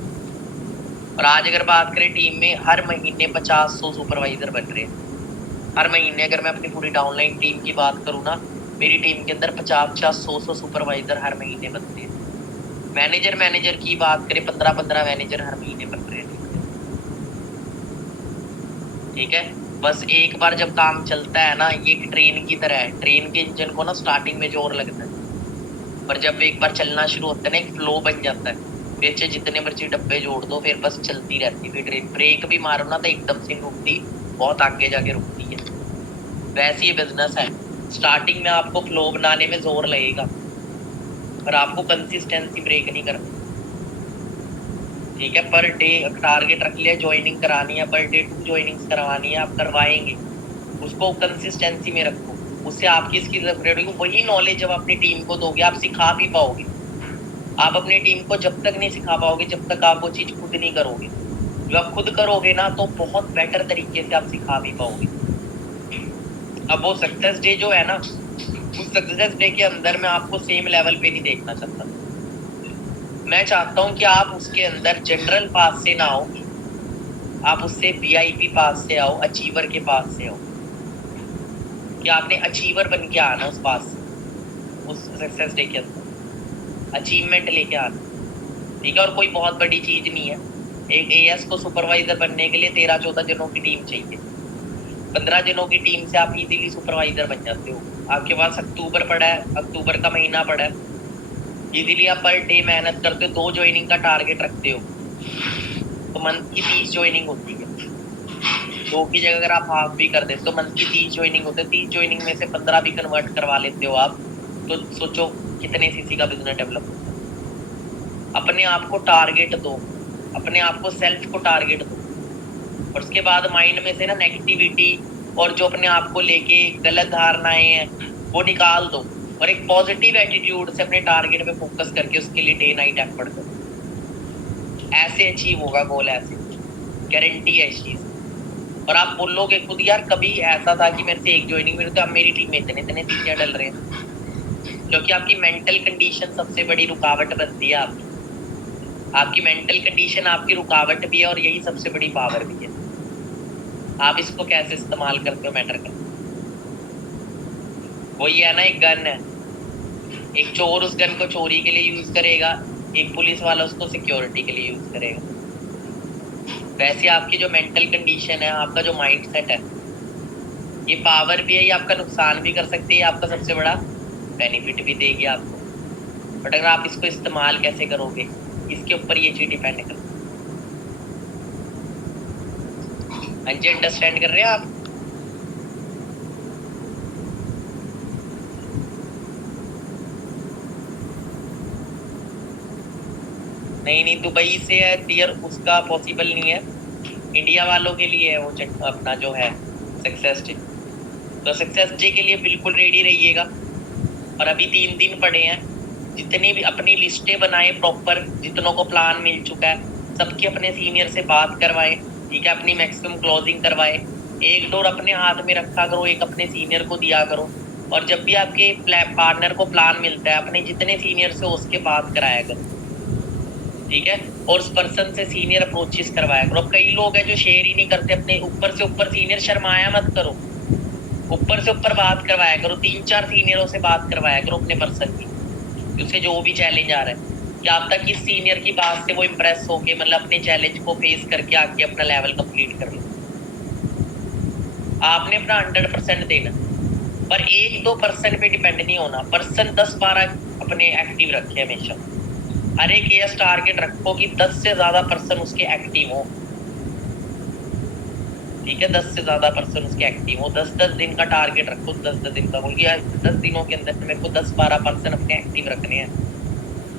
और आज अगर बात करें टीम में, हर महीने 50-100 सुपरवाइजर बन रहे हैं हर महीने। अगर मैं अपनी पूरी डाउनलाइन टीम की बात करूँ ना, मेरी टीम के अंदर 50-100 सुपरवाइजर हर महीने बनते हैं। मैनेजर की बात करें, 15-15 मैनेजर हर महीने बन रहे हैं, ठीक है। बस एक बार जब काम चलता है ना, ये एक ट्रेन की तरह है, ट्रेन के इंजन को ना स्टार्टिंग में जोर लगता है, पर जब एक बार चलना शुरू होता है ना, एक फ्लो बन जाता है, पीछे जितने मर्जी डब्बे जोड़ दो, फिर बस चलती रहती है ट्रेन। ब्रेक भी मारो ना तो एकदम से रुकती, बहुत आगे जाके रुकती है। वैसे ही बिजनेस है, स्टार्टिंग में आपको फ्लो बनाने में जोर लगेगा, पर आपको कंसिस्टेंसी ब्रेक नहीं करनी, ठीक है। पर डे टारगेट रख लिया, ज्वाइनिंग करानी है, पर डे 2 ज्वाइनिंग्स करवानी है, आप करवाएंगे, उसको कंसिस्टेंसी में रखो, उससे आपकी स्किल अपग्रेड होगी। वही नॉलेज जब अपनी टीम को दोगे, आप सिखा भी पाओगे। आप अपनी टीम को जब तक नहीं सिखा पाओगे, जब तक आप वो चीज खुद नहीं करोगे। जो आप खुद करोगे ना, तो बहुत बेटर तरीके से आप सिखा भी पाओगे। अब वो सक्सेस डे जो है ना, उस सक्सेस डे के अंदर मैं आपको सेम लेवल पे नहीं देखना चाहता। मैं चाहता हूं कि आप उसके अंदर जनरल पास से ना आओ, आप उससे वीआईपी पास से आओ, अचीवर के पास से आओ, कि आपने अचीवर बन के आना उस पास, उस सक्सेस डे के अंदर अचीवमेंट लेके आना, ठीक है। और कोई बहुत बड़ी चीज नहीं है। एक एएस को सुपरवाइजर बनने के लिए 13-14 जनों की टीम चाहिए। 15 जनों की टीम से आप इजीली सुपरवाइजर बन जाते हो। आपके पास अक्टूबर पड़ा है, अक्टूबर का महीना पड़ा है, इजीली आप पर डे मेहनत करते हो, 2 ज्वाइनिंग का टारगेट रखते हो, तो मंथ की 30 ज्वाइनिंग होती है। 2 की जगह अगर आप हाफ भी कर देते तो मंथ की 30 ज्वाइनिंग होते हैं। 30 ज्वाइनिंग में से 15 भी कन्वर्ट करवा लेते हो आप, तो सोचो कितने सीसी का बिजनेस डेवलप होता है। अपने आप को टारगेट दो, अपने आप को सेल्फ को टारगेट दो, और उसके बाद माइंड में से ना नेगेटिविटी और जो अपने आप को लेके गलत धारणाएं हैं वो निकाल दो, और एक पॉजिटिव एटीट्यूड से अपने टारगेट पे फोकस करके उसके लिए डे नाइट एफर्ट करो। ऐसे अचीव होगा गोल, ऐसे गारंटी है इस चीज। और आप बोलोगे खुद यार कभी ऐसा था कि मेरे से एक ज्वाइनिंग मिली तो अब मेरी टीम में इतने इतने चीजें डल रहे हैं, क्योंकि आपकी मेंटल कंडीशन सबसे बड़ी रुकावट बनती है। आपकी मेंटल कंडीशन आपकी रुकावट भी है और यही सबसे बड़ी पावर भी है। आप इसको कैसे इस्तेमाल करते हो मैटर करता है। वही है ना, एक गन है, एक चोर उस गन को चोरी के लिए यूज करेगा, एक पुलिस वाला उसको सिक्योरिटी के लिए यूज करेगा। वैसे आपकी जो मेंटल कंडीशन है, आपका जो माइंड सेट है, ये पावर भी है, ये आपका नुकसान भी कर सकती है, आपका सबसे बड़ा बेनिफिट भी देगी आपको। बट अगर आप इसको इस्तेमाल कैसे करोगे, इसके ऊपर ये चीज डिपेंड करती है। हाँ जी, अंडरस्टैंड कर रहे हैं आप? नहीं, दुबई से है डियर, उसका पॉसिबल नहीं है। इंडिया वालों के लिए है वो अपना जो है सक्सेस डे। तो सक्सेस डे के लिए बिल्कुल रेडी रहिएगा। और अभी 3 दिन पड़े हैं, जितनी भी अपनी लिस्टें बनाए प्रॉपर, जितनों को प्लान मिल चुका है सबके अपने सीनियर से बात करवाए, ठीक है, अपनी मैक्सिमम क्लोजिंग करवाए। एक डोर अपने हाथ में रखा करो, एक अपने सीनियर को दिया करो। और जब भी आपके पार्टनर को प्लान मिलता है, अपने जितने सीनियर से उसके बात कराया करो, ठीक है। और उस पर्सन से सीनियर अप्रोचेस करवाया करो। कई लोग हैं जो शेयर ही नहीं करते अपने, ऊपर से ऊपर सीनियर, शर्माया मत करो, ऊपर से ऊपर बात करवाया करो। 3-4 सीनियरों से बात करवाया करो अपने पर्सन की, उससे जो भी चैलेंज आ रहा है, क्या अब तक इस सीनियर की बात से वो इम्प्रेस होके मतलब अपने चैलेंज को फेस करके आके अपना लेवल कंप्लीट कर लो। आपने अपना 100% देना, पर 1-2% पे डिपेंड नहीं होना। पर्सन 10-12 अपने एक्टिव रखे हमेशा। हर एक एएस टारगेट रखो कि 10 से ज्यादा पर्सन उसके एक्टिव हो, ठीक है, 10 से ज्यादा पर्सन उसके एक्टिव हो। 10-10 दिन का टारगेट रखो, 10-10 दिन का बोल के 10 दिनों के अंदर मेरे को 10-12 पर्सन अपने एक्टिव रखने हैं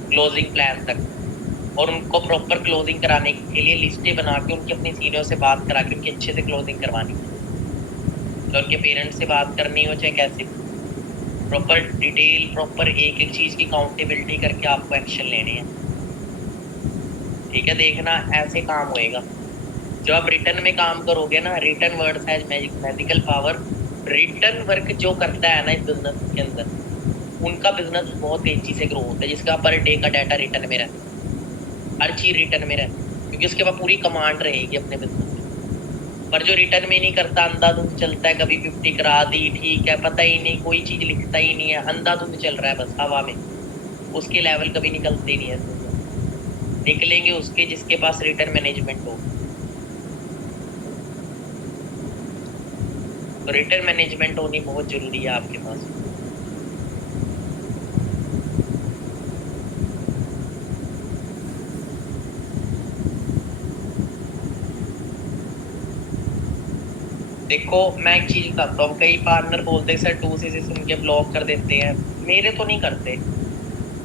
क्लोजिंग प्लान तक। और उनको प्रॉपर क्लोजिंग कराने के लिए लिस्टें बना के उनकी अपनी सीनियर से बात करा के उनकी अच्छे से क्लोजिंग करवानी है। तो उनके पेरेंट्स से बात करनी हो चाहे कैसे, प्रॉपर डिटेल, प्रॉपर एक एक चीज की काउंटेबिलिटी करके आपको एक्शन लेने हैं, ठीक है। देखना ऐसे काम होएगा। जब आप रिटर्न में काम करोगे ना, return word has magical power. Written work जो करता है ना इस बिजनेस के अंदर, उनका बिजनेस बहुत तेजी से ग्रो होता है, जिसका पर डे का डाटा रिटर्न में रहता है, हर चीज रिटर्न में रहती है, क्योंकि उसके पास पूरी कमांड रहेगी अपने बिजनेस में। पर जो रिटर्न में नहीं करता, अंधाधुंध चलता है, कभी 50 करा दी, ठीक है, पता ही नहीं, कोई चीज लिखता ही नहीं है, अंधाधुंध चल रहा है बस हवा में, उसके लेवल कभी निकलते नहीं है। निकलेंगे उसके जिसके पास रिटर्न मैनेजमेंट हो। तो रिटर्न मैनेजमेंट होनी बहुत जरूरी है आपके पास। देखो मैं एक चीज बताता हूँ, कई पार्टनर बोलते हैं सर 2CC सुन के ब्लॉक कर देते हैं, मेरे तो नहीं करते।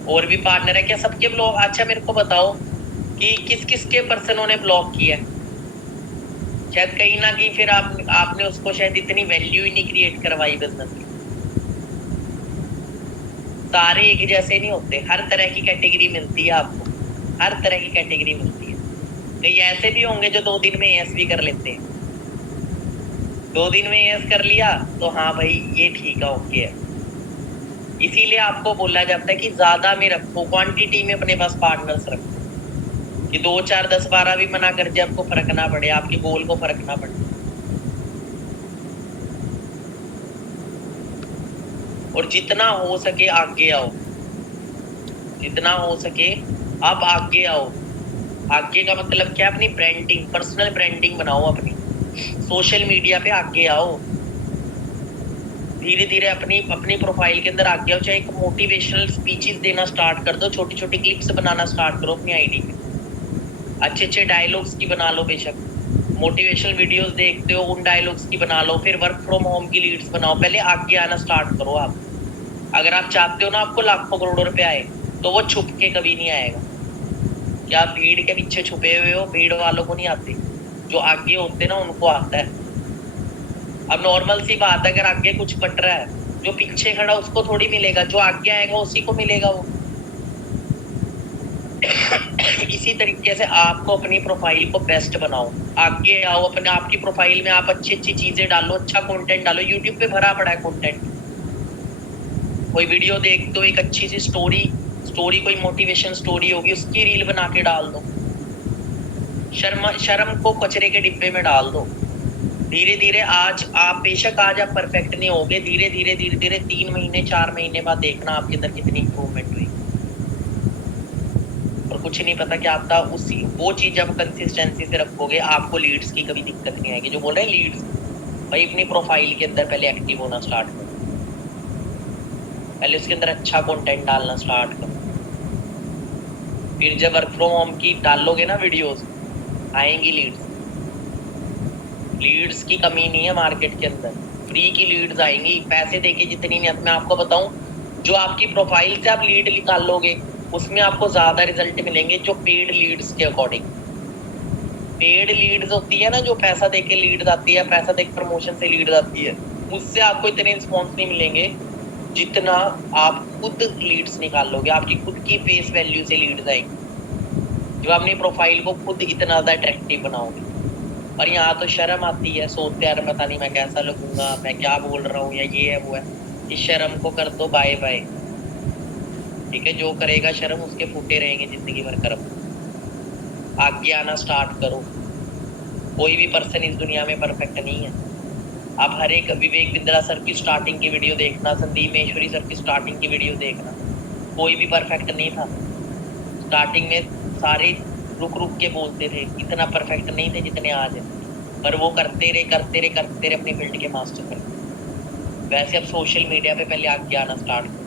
और भी पार्टनर है क्या सबके ब्लॉक? अच्छा मेरे को बताओ कि किस किस के पर्सनों ने ब्लॉक किया है। शायद कहीं ना कहीं फिर आपने उसको शायद इतनी वैल्यू ही नहीं क्रिएट करवाई बिजनेस की। सारे एक जैसे नहीं होते, हर तरह की कैटेगरी मिलती है आपको, हर तरह की कैटेगरी मिलती है। कई ऐसे भी होंगे जो 2 दिन में एएस भी कर लेते हैं। 2 दिन में एएस कर लिया तो हाँ भाई ये ठीक है, ओके है। इसीलिए आपको बोला जाता है कि ज्यादा में रखो, क्वांटिटी में अपने पास पार्टनर्स रखो, कि 2, 4, 10, 12 भी मना कर दिया, आपको फर्क ना पड़े, आपके गोल को फर्क ना पड़े। और जितना हो सके आगे आओ, जितना हो सके आप आगे आओ। आगे का मतलब क्या? अपनी ब्रांडिंग, पर्सनल ब्रांडिंग बनाओ अपनी, सोशल मीडिया पे आगे आओ। धीरे धीरे अपनी प्रोफाइल के अंदर आगे आओ। चाहे एक मोटिवेशनल स्पीचेस देना स्टार्ट कर दो, छोटी छोटी क्लिप्स बनाना स्टार्ट करो अपनी आईडी पे, अच्छे अच्छे डायलॉग्स की बना लो। बेशक मोटिवेशनल वीडियोस देखते हो, उन डायलॉग्स की बना लो। फिर वर्क फ्रॉम होम की लीड्स बनाओ, पहले आगे आना स्टार्ट करो आप। अगर आप चाहते हो ना आपको लाखों करोड़ों रुपए आए, तो वो छुप के कभी नहीं आएगा। क्या आप भीड़ के पीछे छुपे हुए हो? भीड़ वालों को नहीं आते, जो आगे होते ना उनको आता है। अब नॉर्मल सी बात है, अगर आगे कुछ कट रहा है, जो पीछे खड़ा उसको थोड़ी मिलेगा, जो आगे आएगा उसी को मिलेगा वो। इसी तरीके से आपको अपनी प्रोफाइल को बेस्ट बनाओ, आगे आओ, अपने आपकी प्रोफाइल में आप अच्छी अच्छी चीजें डालो, अच्छा कंटेंट डालो। यूट्यूब पे भरा पड़ा है कंटेंट। कोई वीडियो देख दो, एक अच्छी सी स्टोरी कोई मोटिवेशन स्टोरी होगी, उसकी रील बना के डाल दो। शर्म को कचरे के डिब्बे में डाल दो। धीरे धीरे आज आप परफेक्ट नहीं होगे, धीरे धीरे 3 महीने 4 महीने बाद देखना आपके अंदर कितनी इंप्रूवमेंट हुई। और कुछ नहीं पता क्या आपका वो चीज जब कंसिस्टेंसी से रखोगे, आपको लीड्स की कभी दिक्कत नहीं आएगी। जो बोल रहे हैं लीड्स, भाई अपनी प्रोफाइल के अंदर पहले एक्टिव होना स्टार्ट करो, पहले उसके अंदर अच्छा कंटेंट डालना स्टार्ट करो। फिर जब वर्क फ्रॉम होम की डालोगे ना वीडियोस, आएंगी लीड्स की कमी नहीं है मार्केट के अंदर, फ्री की लीड्स आएंगी, पैसे देके जितनी नहीं। मैं आपको बताऊं, जो आपकी प्रोफाइल से आप लीड निकाल लोगे, उसमें आपको ज्यादा रिजल्ट मिलेंगे जो पेड लीड्स के अकॉर्डिंग। पेड लीड्स होती है ना, जो पैसा देके लीड्स आती है, पैसा देके प्रमोशन से लीड्स आती है, उससे आपको इतने रिस्पॉन्स नहीं मिलेंगे जितना आप खुद लीड्स निकाल लोगे, आपकी खुद की फेस वैल्यू से लीड्स आएंगे, जो अपनी प्रोफाइल को खुद इतना ज्यादा अट्रैक्टिव बनाओगे। और यहाँ तो शर्म आती है, सोचते यार पता नहीं मैं कैसा लगूंगा, मैं क्या बोल रहा हूँ, या ये है वो है। इस शर्म को कर दो बाय बाय, ठीक है। जो करेगा शर्म, उसके फूटे रहेंगे जिंदगी भर कर्म। आगे आना स्टार्ट करो। कोई भी पर्सन इस दुनिया में परफेक्ट नहीं है। आप हर एक विवेक बिंद्रा सर की स्टार्टिंग की वीडियो देखना, संदीप महेश्वरी सर की स्टार्टिंग की वीडियो देखना, कोई भी परफेक्ट नहीं था। स्टार्टिंग में सारे रुक के बोलते थे, इतना परफेक्ट नहीं थे जितने आज है, पर वो करते रहे अपनी फील्ड के मास्टर थे। वैसे अब सोशल मीडिया पे पहले आगे आना स्टार्ट करो,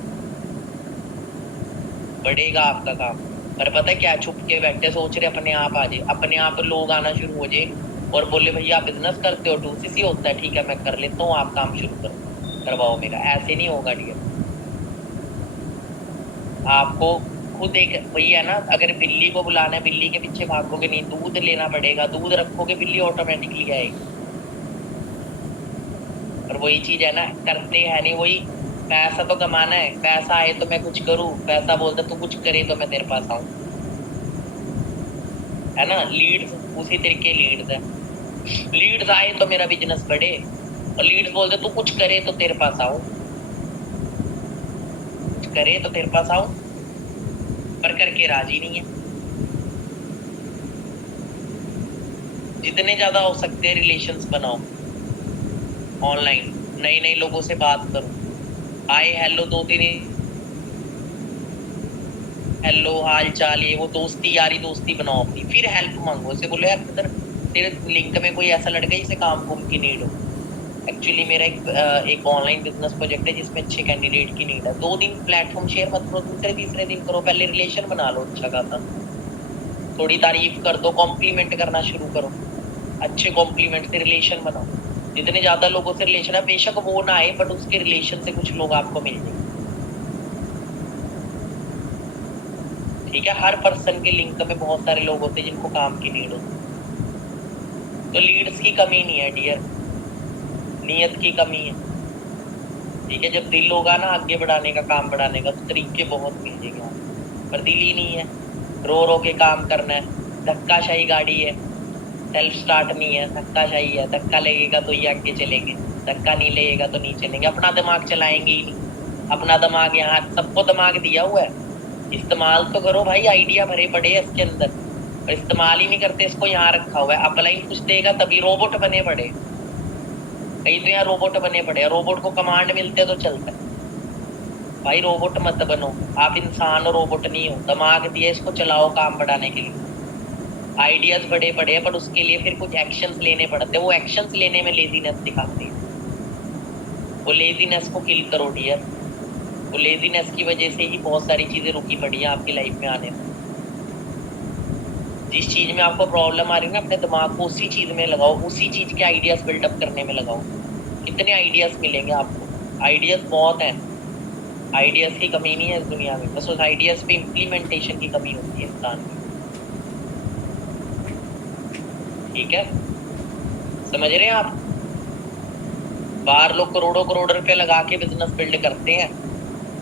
बढ़ेगा आपका काम। पर पता है क्या, छुप के बैठे सोच रहे अपने आप आ जाए, अपने आप लोग आना शुरू हो जाए और बोले भैया आप बिजनेस करते हो, 2CC होता है, ठीक है मैं कर लेता हूँ, आप काम शुरू करो, करवाओ मेरा। ऐसे नहीं होगा डियर। आपको खुद एक वही है ना, अगर बिल्ली को बुलाना है, बिल्ली के पीछे भागोगे नहीं, दूध लेना पड़ेगा, दूध रखोगे, बिल्ली ऑटोमेटिकली आएगी। और वही चीज है ना, करते हैं नहीं वही। पैसा तो कमाना है, पैसा आए तो मैं कुछ करूं, पैसा बोलता तू कुछ करे तो मैं तेरे पास आऊं, है ना। लीड्स उसी तरीके लीड्स है, लीड्स आए तो मेरा बिजनेस बढ़े, और लीड्स बोलते तू कुछ करे तो तेरे पास आऊं, कुछ करे तो तेरे पास आऊं, पर करके राजी नहीं है। जितने ज्यादा हो सकते हैं रिलेशंस बनाओ, ऑनलाइन नए लोगों से बात करो, हाय हेलो 2-3 हेलो हाल चाल, ये वो दोस्ती यारी दोस्ती बनाओ अपनी। फिर हेल्प मांगो, उसे बोलो यार इधर तेरे लिंक में कोई ऐसा लड़का जिसे काम कुम की नीड हो। एक्चुअली मेरा एक ऑनलाइन बिजनेस प्रोजेक्ट है जिसमें अच्छे कैंडिडेट की नीड है। 2 दिन प्लेटफॉर्म शेयर मत करो, दूसरे तीसरे दिन करो, पहले रिलेशन बना लो अच्छा खासा, थोड़ी तारीफ कर दो, कॉम्प्लीमेंट करना शुरू करो, अच्छे कॉम्प्लीमेंट से रिलेशन बनाओ। जितने ज्यादा लोगों से रिलेशन है, बेशक वो ना आए बट उसके रिलेशन से कुछ लोग आपको मिल जाए, ठीक है। हर पर्सन के लिंक में बहुत सारे लोग होते हैं जिनको काम की नीड होती है। तो लीड्स की कमी नहीं है डियर, नियत की कमी है, ठीक है। जब दिल होगा ना आगे बढ़ाने का, काम बढ़ाने का, तो तरीके बहुत मिल जाएंगे आपको, पर दिल ही नहीं है। रो के काम करना है, धक्काशाही गाड़ी है, सेल्फ स्टार्ट नहीं है, धक्काशाही है। धक्का लगेगा तो ये आगे चलेंगे, धक्का नहीं लगेगा तो नहीं चलेंगे, अपना दिमाग चलाएंगे ही नहीं। अपना दिमाग यहाँ सबको दिमाग दिया हुआ है, इस्तेमाल तो करो भाई, आइडिया भरे पड़े हैं इसके अंदर, और इस्तेमाल ही नहीं करते। इसको यहाँ रखा हुआ है, अपलाइन कुछ देगा तभी रोबोट बने पड़े, कहीं तो यहाँ रोबोट बने पड़े हैं, रोबोट को कमांड मिलते तो चलता है। भाई रोबोट मत बनो, आप इंसान हो, रोबोट नहीं हो। दिमाग दिया, इसको चलाओ काम बढ़ाने के लिए। आइडियाज बड़े बड़े हैं, पर उसके लिए फिर कुछ एक्शंस लेने पड़ते हैं, वो एक्शंस लेने में लेजीनेस दिखाते हैं। वो लेजीनेस को किल करो डियर, वो लेजीनेस की वजह से ही बहुत सारी चीजें रुकी पड़ी है आपकी लाइफ में आने में। जिस चीज में आपको प्रॉब्लम आ रही है ना, अपने दिमाग को उसी चीज में लगाओ, उसी चीज के आइडियाज बिल्डअप करने में लगाओ, कितने आइडियाज मिलेंगे आपको। आइडियाज बहुत हैं, आइडियाज की कमी नहीं है इस दुनिया में, बस उस आइडियाज पे इम्प्लीमेंटेशन की कमी होती है इंसान की, ठीक है। समझ रहे हैं आप। बाहर लोग करोड़ों रुपए लगा के बिजनेस बिल्ड करते हैं,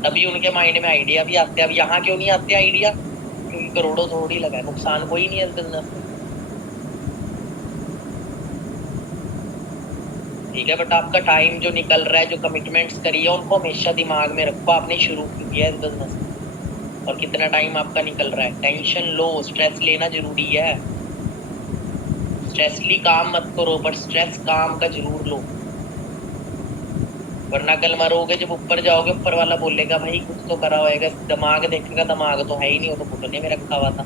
तभी उनके माइंड में आइडिया भी आते हैं। अब यहाँ क्यों नहीं आते आइडिया? क्योंकि करोड़ों थोड़ी लगा है, नुकसान कोई नहीं है इस बिजनेस में, ठीक है। बट आपका टाइम जो निकल रहा है, जो कमिटमेंट्स करी है, उनको हमेशा दिमाग में रखो। आपने शुरू किया है इस बिजनेस में और कितना टाइम आपका निकल रहा है। टेंशन लो, स्ट्रेस लेना जरूरी है, स्ट्रेसली काम मत करो, बट स्ट्रेस काम का जरूर लो, वरना कल मरोगे जब ऊपर जाओगे, ऊपर वाला बोलेगा भाई कुछ तो करा होएगा, दिमाग देखेगा, दिमाग तो है ही नहीं, वो तो घुटने में रखा हुआ था,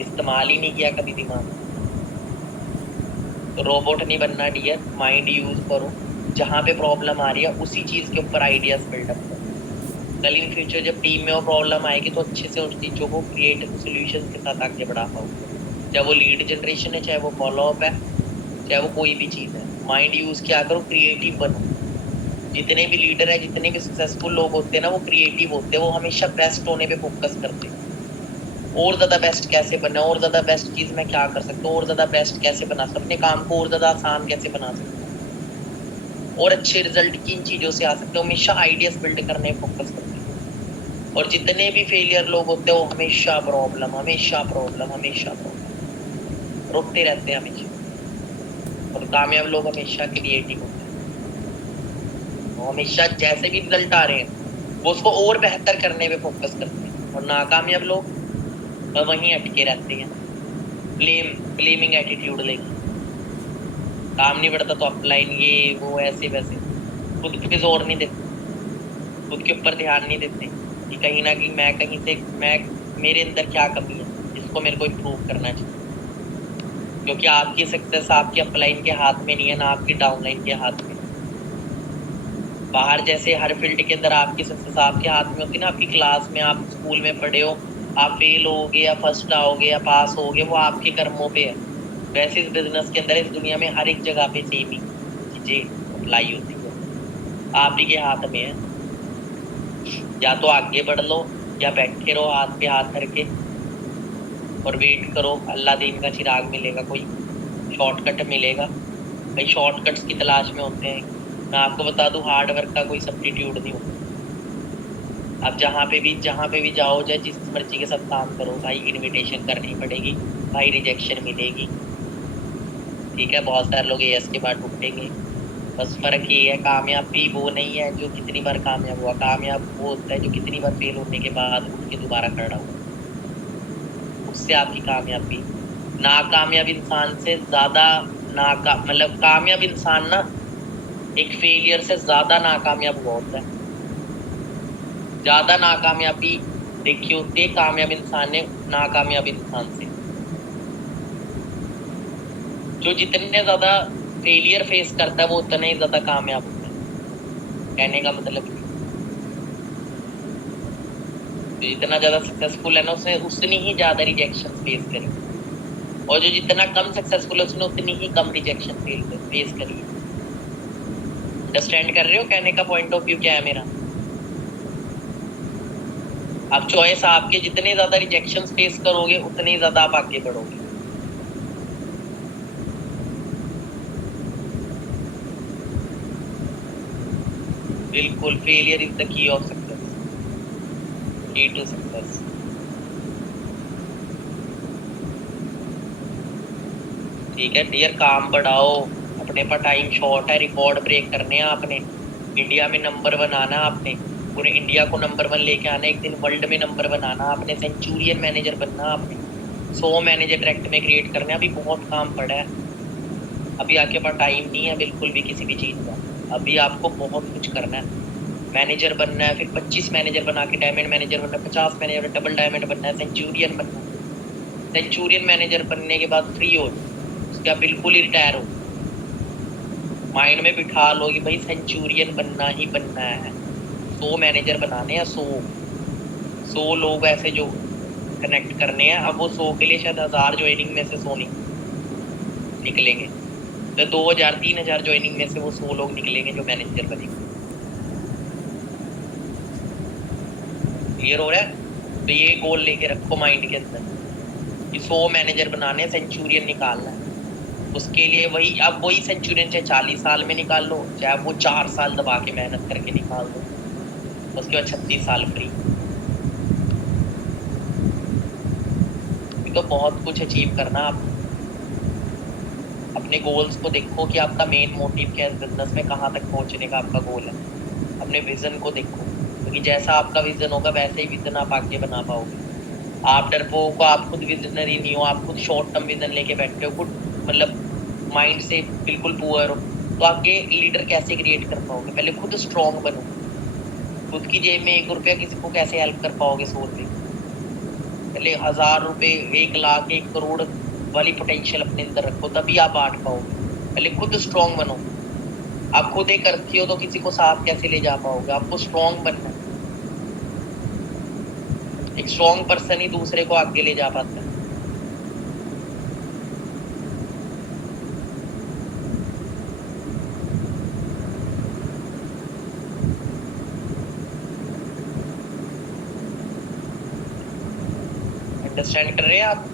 इस्तेमाल ही नहीं किया कभी दिमाग। तो रोबोट नहीं बनना डियर, माइंड यूज करो, जहां पे प्रॉब्लम आ रही है उसी चीज के ऊपर आइडियाज बिल्डअप करो। कल इन फ्यूचर जब टीम में वो प्रॉब्लम आएगी तो अच्छे से उन चीजों को क्रिएटिव सॉल्यूशंस के साथ आगे बढ़ा पाओगे, चाहे वो लीड जनरेशन है, चाहे वो फॉलो अप है, चाहे वो कोई भी चीज है। माइंड यूज किया करो, क्रिएटिव बनो। जितने भी लीडर है, जितने भी सक्सेसफुल लोग होते हैं ना, वो क्रिएटिव होते हैं, वो हमेशा बेस्ट होने पे फोकस करते हैं। और ज्यादा बेस्ट कैसे बनना, और ज्यादा बेस्ट चीज मैं क्या कर सकता हूँ, और ज्यादा बेस्ट कैसे बना सकता हूँ, अपने काम को और ज्यादा आसान कैसे बना सकता हूँ, और अच्छे रिजल्ट किन चीजों से आ सकते हैं, हमेशा आइडियाज बिल्ड करने पे फोकस करते हैं। और जितने भी फेलियर लोग होते हैं, वो हमेशा प्रॉब्लम, हमेशा प्रॉब्लम, हमेशा प्रॉब्लम रोकते रहते हैं हमेशा। और कामयाब लोग हमेशा क्रिएटिव होते हैं, वो हमेशा जैसे भी रिजल्ट आ रहे हैं वो उसको और बेहतर करने पे फोकस करते हैं। और नाकामयाब लोग वहीं अटके रहते हैं, ब्लेमिंग एटीट्यूड लेके, काम नहीं बढ़ता तो अपलाइन, ये वो ऐसे वैसे, खुद पे जोर नहीं देते, खुद के ऊपर ध्यान नहीं देते कि कहीं ना कहीं मैं कहीं से मैं मेरे अंदर क्या कमी है जिसको मेरे को इम्प्रूव करना चाहिए। क्योंकि आपकी सक्सेस आपके अपलाइन के हाथ में नहीं है, ना आपकी डाउनलाइन के हाथ में। बाहर जैसे हर फील्ड के अंदर आपकी सक्सेस आपके हाथ में होती है ना, आपकी क्लास में, आप स्कूल में पढ़े हो, आप फेल होगे या फर्स्ट आओगे या पास होगे, वो आपके कर्मों पे है। वैसे इस बिजनेस के अंदर, इस दुनिया में हर एक जगह पे सेम ही चीजें अप्लाई होती है, आप ही के हाथ में है। या तो आगे बढ़ लो या बैठे रहो हाथ पे हाथ करके और वेट करो, अल्लाह दिन का चिराग मिलेगा, कोई शॉर्टकट मिलेगा। कई शॉर्टकट्स की तलाश में होते हैं। मैं आपको बता दूं, हार्ड वर्क का कोई सब्स्टिट्यूट नहीं होता। आप जहाँ पे भी जाओ, चाहे जिस मर्जी के साथ काम करो भाई, इनविटेशन करनी पड़ेगी भाई, रिजेक्शन मिलेगी, ठीक है। बहुत सारे लोग एएस के बाद ढूंढेंगे। बस फर्क ये है, कामयाबी वो नहीं है जो कितनी बार कामयाब हुआ, कामयाब वो होता है जो कितनी बार फेल होने के बाद उठ के दोबारा खड़ा हुआ, उससे आपकी कामयाबी। नाकामयाब इंसान से ज्यादा मतलब कामयाब इंसान ना एक फेलियर से ज्यादा नाकामयाब हुआ होता है। ज्यादा नाकामयाबी देखी होती है कामयाब इंसान ने नाकामयाब इंसान से। जो जितने ज्यादा फेलियर फेस करता है वो उतना ही ज्यादा कामयाब होता है। कहने का मतलब जितना ज्यादा सक्सेसफुल है ना, उसने उतनी ही ज्यादा रिजेक्शन फेस करी, और जो जितना कम सक्सेसफुल है उसने उतनी ही कम रिजेक्शन फेस करी। अंडरस्टैंड कर रहे हो कहने का पॉइंट ऑफ व्यू क्या है मेरा? आप चॉइस, आपके जितने ज्यादा रिजेक्शन फेस करोगे उतने ही ज्यादा आप आगे बढ़ोगे। बिल्कुल, failure is the key of success, की टू सक्सेस। ठीक है डियर, काम बढ़ाओ, अपने पास टाइम शॉर्ट है, रिकॉर्ड ब्रेक करने हैं आपने, इंडिया में नंबर 1 आना आपने, पूरे इंडिया को नंबर 1 लेके आना, एक दिन वर्ल्ड में नंबर 1 आना आपने, सेंचुरियन मैनेजर बनना आपने, 100 मैनेजर डायरेक्ट में क्रिएट करने। अभी बहुत काम पड़ा है, अभी आपके पास टाइम नहीं है बिल्कुल भी किसी भी चीज का, अभी आपको बहुत कुछ करना है। मैनेजर बनना है, फिर 25 मैनेजर बना के डायमंड मैनेजर बनना है, 50 मैनेजर डबल डायमंड बनना है, सेंचुरियन बनना है। सेंचुरियन मैनेजर बनने के बाद फ्री हो, उसके बाद बिल्कुल ही रिटायर हो। माइंड में बिठा लो कि भाई सेंचुरियन बनना ही बनना है, 100 मैनेजर बनाने हैं, 100 लोग ऐसे जो कनेक्ट करने हैं। अब वो 100 के लिए शायद 1000 ज्वाइनिंग में से 100 निकलेंगे, तो 2000-3000 ज्वाइनिंग में से वो 100 लोग निकलेंगे जो मैनेजर बनेंगे। क्लियर हो रहा है? तो ये गोल लेके रखो माइंड के अंदर कि 100 मैनेजर बनाने, सेंचुरियन निकालना है। उसके लिए वही, अब वही सेंचुरियन चाहे 40 साल में निकाल लो, चाहे वो 4 साल दबा के मेहनत करके निकाल दो, उसके बाद 36 साल फ्री। तो बहुत कुछ अचीव करना आप। अपने गोल्स को देखो कि आपका मेन मोटिव क्या है बिजनेस में, कहाँ तक पहुंचने का आपका गोल है। अपने विजन को देखो, क्योंकि जैसा आपका विजन होगा वैसे ही विजन आप आगे बना पाओगे। आप डरपोक को, आप खुद विजनरी नहीं हो, आप खुद शॉर्ट टर्म विजन लेके बैठे हो, खुद मतलब माइंड से बिल्कुल पुअर हो, तो आगे लीडर कैसे क्रिएट कर पाओगे? पहले खुद स्ट्रॉन्ग बनो। खुद की जेब में 1 रुपया किसी को कैसे हेल्प कर पाओगे 100 रुपए? पहले 1000 रुपए, 1 लाख, 1 करोड़ वाली पोटेंशियल अपने अंदर रखो, तभी आप बांट पाओगे। पहले खुद स्ट्रॉन्ग बनो। आप खुद एक अर्थी हो तो किसी को साथ कैसे ले जा पाओगे? आपको स्ट्रॉन्ग बनना है। एक स्ट्रॉन्ग पर्सन ही दूसरे को आगे ले जा पाता है। अंडरस्टैंड कर रहे हैं आप?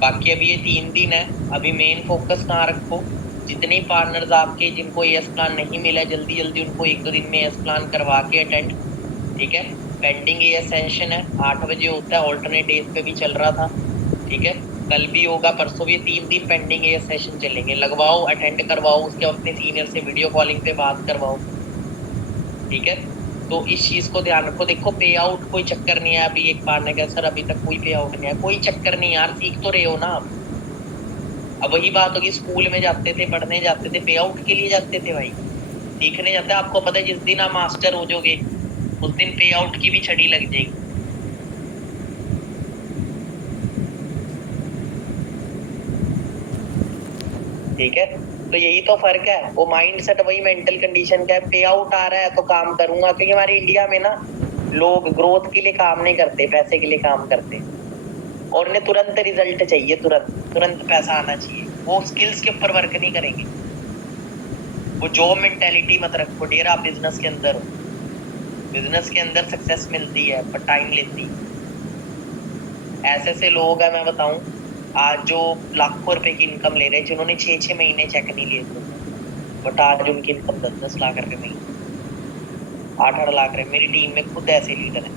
बाकी अभी ये 3 दिन है, अभी मेन फोकस कहाँ रखो? जितने पार्टनर्स आपके जिनको एएस प्लान नहीं मिला, जल्दी जल्दी उनको 1-2 दिन में एएस प्लान करवा के अटेंड। ठीक है, पेंडिंग एएस सेशन है, 8 बजे होता है, ऑल्टरनेट डेज पे भी चल रहा था। ठीक है, कल भी होगा, परसों भी। 3 दिन पेंडिंग एएस सेशन चलेंगे, लगवाओ, अटेंड करवाओ, उसके अपने सीनियर से वीडियो कॉलिंग पे बात करवाओ। ठीक है, तो इस चीज को ध्यान रखो। देखो, पे आउट कोई चक्कर नहीं है। अभी एक बार ने कहा सर अभी तक कोई पे आउट नहीं है, कोई चक्कर नहीं यार, सीख तो रहे हो ना आप। अब वही बात होगी, स्कूल में जाते थे, पढ़ने जाते थे, पे आउट के लिए जाते थे भाई, सीखने जाते। आपको पता है जिस दिन आप मास्टर हो जाओगे उस दिन पे आउट की भी छड़ी लग जाएगी। ठीक है, तो यही तो फर्क है। वो माइंड सेट, वही मेंटल कंडीशन क्या है, पे आउट आ रहा है तो काम करूंगा। क्योंकि हमारे इंडिया में ना लोग ग्रोथ के लिए काम नहीं करते, पैसे के लिए काम करते, और उन्हें तुरंत रिजल्ट चाहिए, तुरंत तुरंत पैसा आना चाहिए। वो स्किल्स के ऊपर वर्क नहीं करेंगे। वो जॉब मेंटेलिटी मत रखो डियर। आप बिजनेस के अंदर हो, बिजनेस के अंदर सक्सेस मिलती है पर टाइम लेती है। ऐसे ऐसे लोग हैं, मैं बताऊं, आज जो लाखों रुपए की इनकम ले रहे हैं, जिन्होंने 6-6 महीने चेक नहीं लिए थे, बट आज उनकी इनकम 10-10 लाख रुपए महीने, 8-8 लाख रुपए। मेरी टीम में खुद ऐसे लीडर है।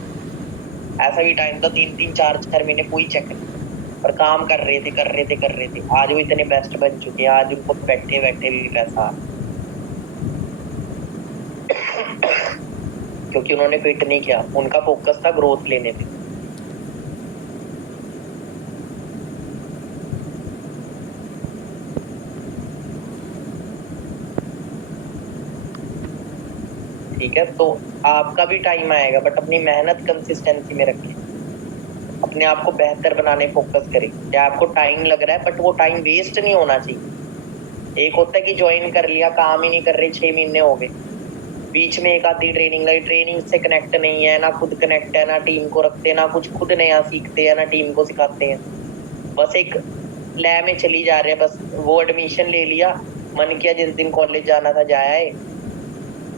ऐसा भी टाइम था 3-3, 4-4 महीने कोई चेक नहीं, पर काम कर रहे थे, कर रहे थे, कर रहे थे। आज वो इतने बेस्ट बन चुके हैं, आज उनको बैठे बैठे भी पैसा क्योंकि उन्होंने क्विट नहीं किया, उनका फोकस था ग्रोथ लेने पे। ठीक है, तो आपका भी टाइम आएगा, बट अपनी मेहनत कंसिस्टेंसी में रखें, अपने आप को बेहतर बनाने फोकस करें। क्या आपको टाइम लग रहा है, बट वो टाइम वेस्ट नहीं होना चाहिए। एक होता है कि ज्वाइन कर लिया, काम ही नहीं कर रहे, 6 महीने हो गए, बीच में एक आधी ट्रेनिंग लाई, ट्रेनिंग से कनेक्ट नहीं है, ना खुद कनेक्ट है, ना टीम को रखते, ना कुछ खुद नया सीखते हैं, ना टीम को सिखाते हैं। बस एक लैब में चली जा रहे हैं, बस वो एडमिशन ले लिया, मन किया जिस दिन कॉलेज जाना था जाया है,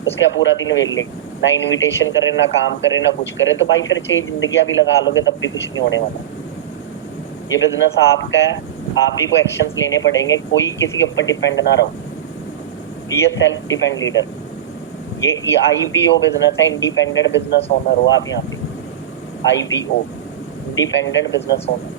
उसका पूरा दिन वेले, ना इनविटेशन करे, ना काम करे, ना कुछ करे। तो भाई फिर 6 जिंदगियां भी लगा लोगे तब भी कुछ नहीं होने वाला। ये बिजनेस आपका है, आप ही को एक्शंस लेने पड़ेंगे, कोई किसी के ऊपर डिपेंड ना रहो। Be a self depend leader. ये IBO बिजनेस है, इंडिपेंडेंट बिजनेस ओनर हो आप यहाँ पे। IBO, independent business owner.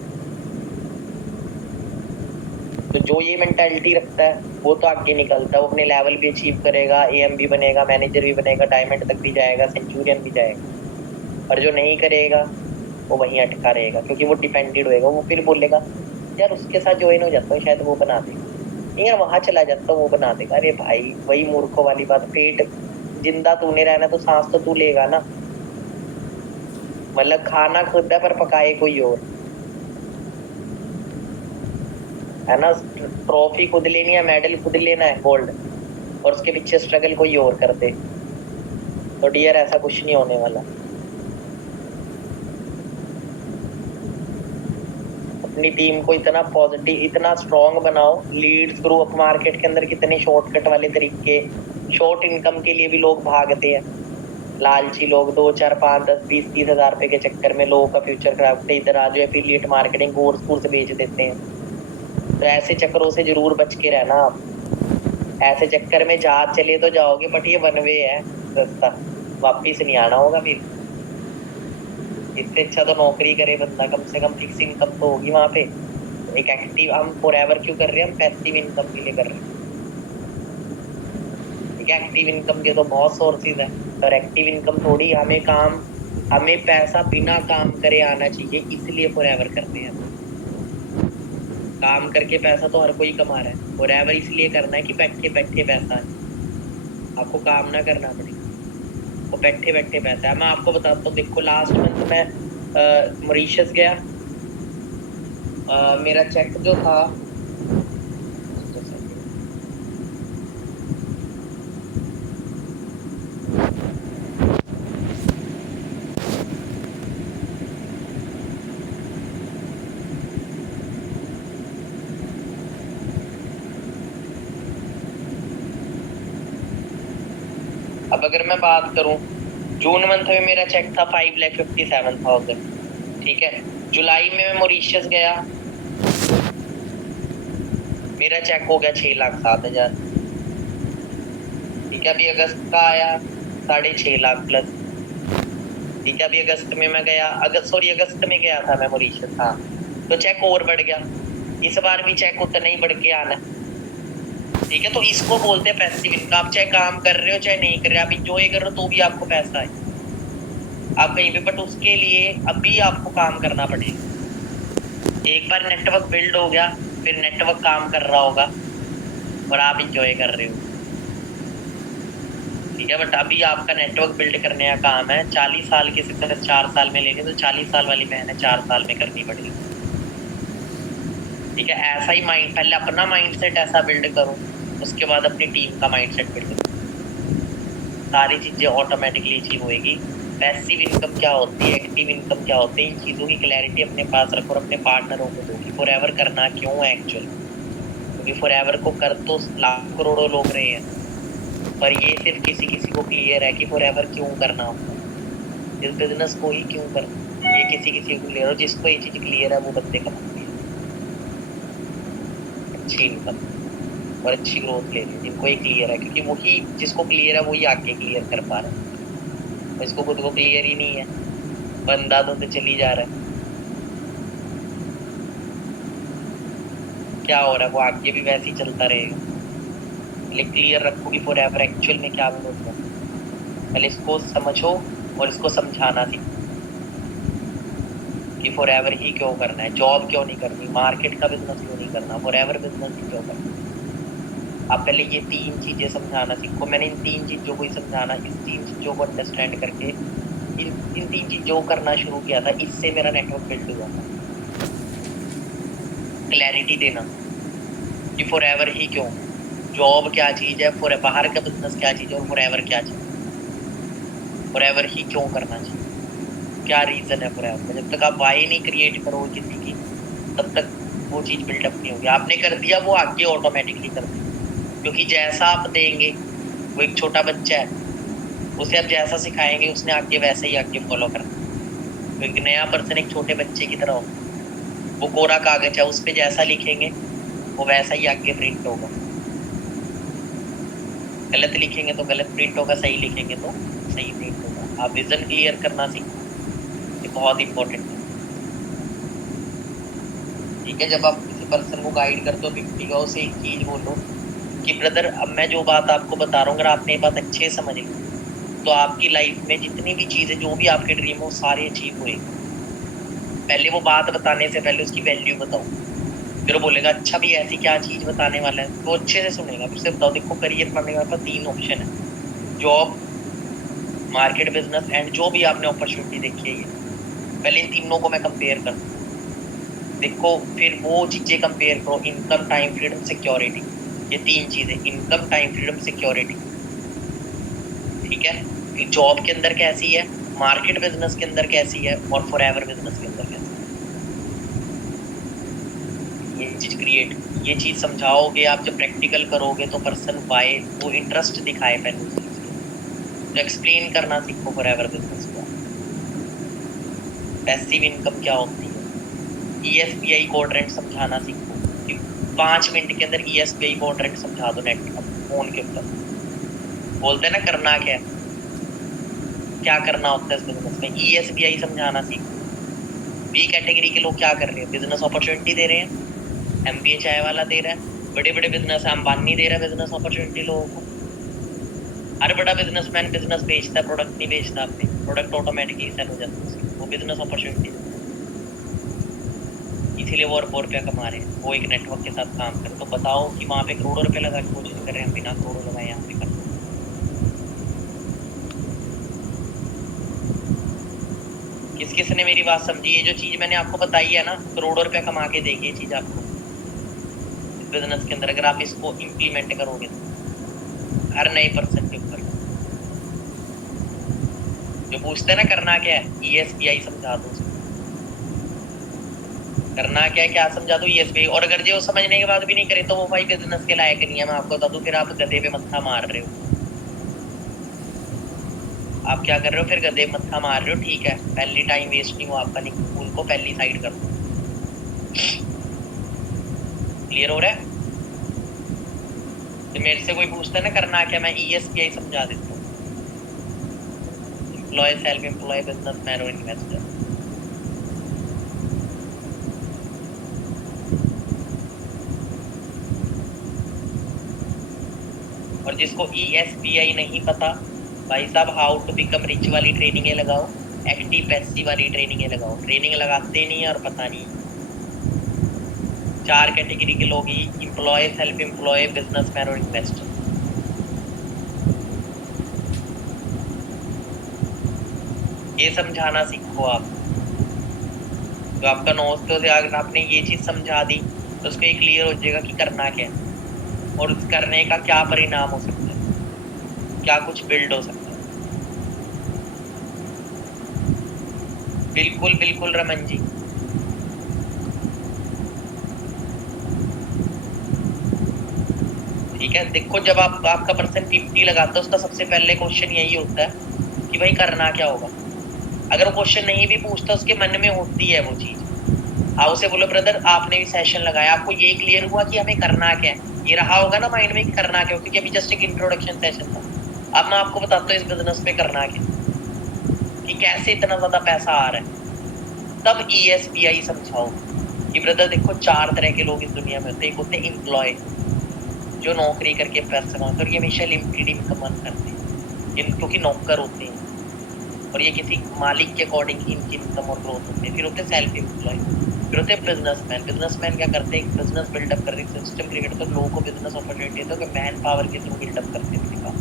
तो जो ये मेंटालिटी रखता है वो तो आगे निकलता है, वो अपने लेवल भी अचीव करेगा, AM भी बनेगा, मैनेजर भी बनेगा, डायमंड तक भी जाएगा, सेंचुरियन भी जाएगा। और जो नहीं करेगा वो वहीं अटका रहेगा, क्योंकि वो डिपेंडेड होएगा। वो फिर बोलेगा यार उसके साथ ज्वाइन हो जाता हूँ, शायद वो बना देगा, नहीं यार वहां चला जाता हूँ, वो बना देगा। अरे भाई वही मूर्खों वाली बात, पेट जिंदा तूने रहना तो सांस तो तू लेगा ना। मतलब खाना खुद है पर पकाए कोई और, है ना। ट्रॉफी खुद लेनी है, मेडल खुद लेना है गोल्ड, और उसके पीछे स्ट्रगल कोई और कर दे। तो डियर ऐसा कुछ नहीं होने वाला। अपनी टीम को इतना पॉजिटिव, इतना स्ट्रॉन्ग बनाओ। लीड्स ग्रो अप मार्केट के अंदर कितने शॉर्टकट वाले तरीके, शॉर्ट इनकम के लिए भी लोग भागते हैं। लालची लोग 2, 4, 5, 10, 20, 30 हजार रुपए के चक्कर में लोगों का फ्यूचर खराब करते। इधर आ जाओ, एफिलिएट मार्केटिंग कोर्स बेच देते हैं। तो ऐसे चक्करों से जरूर बच के रहना आप। ऐसे चक्कर में जहाज चले तो जाओगे, बट ये वन वे है, रास्ता, वापिस नहीं आना होगा फिर। इससे अच्छा तो नौकरी करे बंदा, कम से कम फिक्स इनकम तो होगी वहां पे। एक एक्टिव हम फॉरएवर क्यों कर रहे हैं, हम पैसिव इनकम के लिए कर रहे हैं। ठीक है, एक्टिव इनकम के तो बहुत सोर्सेज है, पर एक्टिव इनकम थोड़ी हमें पैसा बिना काम करे आना चाहिए, इसलिए फॉरएवर करते हैं। काम करके पैसा तो हर कोई कमा रहा है, फॉरएवर इसलिए करना है कि बैठे बैठे पैसा है, आपको काम ना करना पड़े, तो बैठे बैठे पैसा है। मैं आपको बताता हूँ, देखो लास्ट मंथ मैं मॉरिशस गया, मेरा चेक जो था, अब अगर मैं बात करूं, जून मंथ में मेरा चेक था 5,57,000। ठीक है, जुलाई में मैं मॉरिशस गया, मेरा चेक हो गया 6,07,000। ठीक है, अभी अगस्त का आया 6.5 लाख प्लस। ठीक है, अभी अगस्त में मैं गया, अगस्त में गया था मैं मॉरिशस, हाँ, तो चेक और बढ़ गया। इस बार भी चेक उतना ही बढ़ के आना। ठीक है, तो इसको बोलते हैं पैसिव इनकम। आप चाहे काम कर रहे हो चाहे नहीं कर रहे, आप इंजॉय कर रहे हो तो भी आपको पैसा है, आप कहीं पे, बट उसके लिए अभी आपको काम करना पड़ेगा। एक बार नेटवर्क बिल्ड हो गया, फिर नेटवर्क काम कर रहा होगा और आप इंजॉय कर रहे हो। ठीक है, बट अभी आपका नेटवर्क बिल्ड करने का काम है। 40 साल की सक्सेस 4 साल में लेंगे, तो 40 साल वाली मेहनत 4 साल में करनी पड़ेगी। ठीक है, ऐसा ही माइंड, पहले अपना माइंडसेट ऐसा बिल्ड करो, उसके बाद अपनी टीम का माइंडसेट बिल्ड करो, सारी चीजें ऑटोमेटिकली अचीव होएगी। पैसिव इनकम क्या होती है, एक्टिव इनकम क्या होती है, इन चीजों की क्लैरिटी अपने पास रखो और अपने पार्टनरों को दो कि फॉरएवर करना क्यों है एक्चुअल। क्योंकि फॉरएवर को कर तो लाख करोड़ों लोग रहे हैं, पर ये सिर्फ किसी किसी को क्लियर है कि फॉरएवर क्यों करना होता है, इस बिजनेस को ही क्यों करना, ये किसी किसी को क्लियर हो। जिसको ये चीज क्लियर है वो बंदे कमाते हैं अच्छी इनकम और अच्छी ग्रोथ ले रहे हैं, जिनको ये क्लियर है, क्योंकि वही जिसको क्लियर है वही आगे क्लियर कर पा रहा है। इसको खुद को क्लियर ही नहीं है, बंदा तो चली जा रहा है, क्या हो रहा है, वो आगे भी वैसे ही चलता रहेगा। लेकिन क्लियर रखो कि फॉरएवर एक्चुअल में क्या होता है, पहले इसको समझो और इसको समझाना सीखो कि फॉरएवर ही क्यों करना है, जॉब क्यों नहीं करनी, मार्केट का बिजनेस क्यों नहीं करना, फॉरएवर बिजनेस ही क्यों करना। आप पहले ये 3 चीजें समझाना सीखो। मैंने इन 3 चीजों को ही समझाना, इस 3 चीजों को अंडरस्टैंड करके इन 3 चीजों को करना शुरू किया था, इससे मेरा नेटवर्क बिल्ड हुआ था। क्लैरिटी देना कि फॉरएवर ही क्यों, जॉब क्या चीज है, फॉर बाहर का बिजनेस क्या चीज है, और फॉरएवर क्या चीज, फॉरएवर ही क्यों करना चाहिए, क्या रीजन है फॉरएवर। जब तक आप वाई नहीं क्रिएट करोगे किसी की, तब तक वो चीज बिल्डअप नहीं होगी। आपने कर दिया, वो आगे ऑटोमेटिकली कर देगा, क्योंकि जैसा आप देंगे, वो एक छोटा बच्चा है, उसे आप जैसा सिखाएंगे उसने आगे वैसे ही आगे फॉलो करना। एक नया पर्सन एक छोटे बच्चे की तरह होगा, वो कोरा कागज है, उस पर जैसा लिखेंगे वो वैसा ही आगे प्रिंट होगा। गलत लिखेंगे तो गलत प्रिंट होगा, सही लिखेंगे तो सही प्रिंट होगा। आप विजन क्लियर करना सीखो, ये बहुत इंपॉर्टेंट है। ठीक है, जब आप किसी पर्सन को गाइड करते हो 50 का, उसे एक चीज बोलो कि ब्रदर, अब मैं जो बात आपको बता रहा हूँ, अगर आपने ये बात अच्छे से समझ ली तो आपकी लाइफ में जितनी भी चीजें, जो भी आपके ड्रीम हो, सारे अचीव हुए। पहले वो बात बताने से पहले उसकी वैल्यू बताओ, फिर वो बोलेगा अच्छा भी ऐसी क्या चीज बताने वाला है, तो अच्छे से सुनेगा। फिर से बताओ, देखो करियर बनाने का 3 ऑप्शन है, जॉब, मार्केट, बिजनेस एंड जो भी आपने अपॉर्चुनिटी देखी है। ये पहले इन तीनों को मैं कंपेयर कर, देखो फिर वो चीजें कंपेयर करो, इनकम, टाइम, फ्रीडम, सिक्योरिटी, ये 3 चीजें, इनकम, टाइम, फ्रीडम, सिक्योरिटी। ठीक है, फिर जॉब के अंदर कैसी है, मार्केट बिजनेस के अंदर कैसी है, और फॉरएवर बिजनेस के अंदर कैसी है। ये चीज क्रिएट, ये चीज समझाओगे आप, जब प्रैक्टिकल करोगे तो पर्सन वाई वो इंटरेस्ट दिखाए पहले उस चीज के, तो एक्सप्लेन करना सीखो फॉरएवर बिजनेस को। पैसिव इनकम क्या होती है, ईएसबीआई क्वाड्रेंट समझाना सीखो, कि 5 मिनट के अंदर ईएसबीआई क्वाड्रेंट समझा दो नेट फोन के ऊपर। बोलते हैं ना करना क्या है, क्या करना होता है इस बिजनेस में, ESBI समझाना सीखो। बी कैटेगरी के लोग क्या कर रहे हैं, बिजनेस अपॉर्चुनिटी दे रहे हैं, MBA चाय वाला दे रहा है, बड़े बड़े बिजनेस, अंबानी दे रहा है बिजनेस अपॉर्चुनिटी लोगों को। हर बड़ा बिजनेसमैन बिजनेस बेचता है, प्रोडक्ट नहीं बेचता, अपने प्रोडक्ट ऑटोमेटिकली सेल हो जाता है, वो बिजनेस अपॉर्चुनिटी, इसीलिए वो अरबों रुपया कमा रहे हैं। वो एक नेटवर्क के साथ काम करे, तो बताओ कि वहां पे करोड़ों रुपए लगा के कोशिश कर रहे हैं, बिना करोड़ों लगाए यहाँ पे कर। किस किस ने मेरी बात समझी? ये जो चीज मैंने आपको बताई है ना, करोड़ों रुपया कमा के देगी ये चीज आपको इस बिजनेस के अंदर, अगर आप इसको इम्प्लीमेंट करोगे तो हर नए पर्सन के ऊपर। जो पूछते हैं ना करना क्या है, ESBI समझा दो, करना क्या है, क्या समझा दो, ESBI। और अगर जो समझने के बाद भी नहीं करे तो वो भाई बिजनेस के लायक नहीं है, मैं आपको बता दूं, फिर आप गधे पे मत्था मार रहे हो। आप क्या कर रहे हो, फिर गधे मत्था मार रहे हो, ठीक है, पहली टाइम वेस्ट नहीं हो आपका, उनको पहली साइड कर दो। क्लियर हो रहा है? तो मेरे से कोई पूछता है ना करना क्या, मैं ESBI समझा देता हूँ, एम्प्लॉय, सेल्फ एम्प्लॉय, बिजनेसमैन और इन्वेस्टर। और जिसको ESBI नहीं पता, भाई साहब हाउ टू बिकम रिच वाली ट्रेनिंग लगाओ, एक्टिव पैसिव वाली ट्रेनिंग लगाओ। ट्रेनिंग लगाते नहीं है और पता नहीं। 4 कैटेगरी के लोग ही, एम्प्लॉय, सेल्फ एम्प्लॉय, बिजनेसमैन और इन्वेस्टर। ये समझाना सीखो आप। तो आपका दोस्तों से अगर आपने ये चीज समझा दी तो उसको ये क्लियर हो जाएगा कि करना क्या है और उस करने का क्या परिणाम हो सकता है, क्या कुछ बिल्ड हो सकता है। बिल्कुल बिल्कुल रमन जी। ठीक है, देखो जब आपका पर्सन 50 लगाता है, उसका सबसे पहले क्वेश्चन यही होता है कि भाई करना क्या होगा। अगर वो क्वेश्चन नहीं भी पूछता, उसके मन में होती है वो चीज, आओ से बोलो ब्रदर आपने भी सेशन लगाया, आपको ये क्लियर हुआ कि हमें करना क्या है, ये रहा होगा ना माइंड में कि करना क्या, क्योंकि अभी जस्ट एक इंट्रोडक्शन सेशन था। अब मैं आपको बताता हूँ इस बिजनेस में करना क्या, कि कैसे इतना ज्यादा पैसा आ रहा है। तब ESBI समझाओ कि ब्रदर देखो 4 तरह के लोग इस दुनिया में होते हैं। एक होते हैं एम्प्लॉय, जो नौकरी करके पैसा कमाते हैं और ये हमेशा लिमिटेड इनकम अर्न करते हैं, क्योंकि नौकर होते हैं और ये किसी मालिक के अकॉर्डिंग इनकी इनकम और ग्रोथ होती है। फिर होते हैं सेल्फ एम्प्लॉय, फिर होते हैं बिजनेसमैन। बिजनेसमैन क्या करते हैं, बिजनेस बिल्डअप कर रहे हैं, सिस्टम क्रिएट करते हैं, लोगों को बिजनेस अपॉर्चुनिटी देते हैं, मैन पावर के थ्रू बिल्डअप करते हैं अपने काम,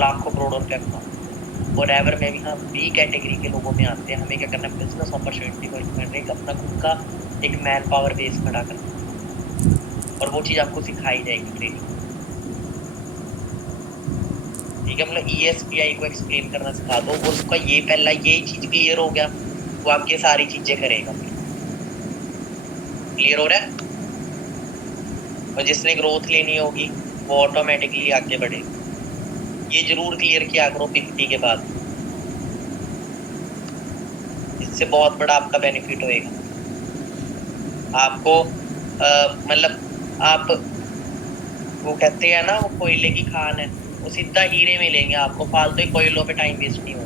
लाखों करोड़ों रुपया कमाते। और एवर में भी हम बी कैटेगरी के लोगों में आते हैं, हमें क्या करना है, बिजनेस अपॉर्चुनिटी को करने का अपना खुद का एक मैन पावर बेस खड़ा करना, और वो चीज आपको सिखाई जाएगी ट्रेनिंग। ठीक है, मतलब ESBI को एक्सप्लेन करना सिखा दो, और उसका ये पहला ये चीज क्लियर हो गया, वो आपकी सारी चीजें करेगा। क्लियर हो रहा है? और जिसने ग्रोथ लेनी होगी वो ऑटोमेटिकली आगे बढ़े। ये जरूर क्लियर किया करो 50 के बाद, इससे बहुत बड़ा आपका बेनिफिट होएगा आपको। मतलब आप, वो कहते हैं ना वो कोयले की खान है, वो सीधा हीरे मिलेंगे आपको, फालतू कोयलों पे टाइम वेस्ट नहीं होगा।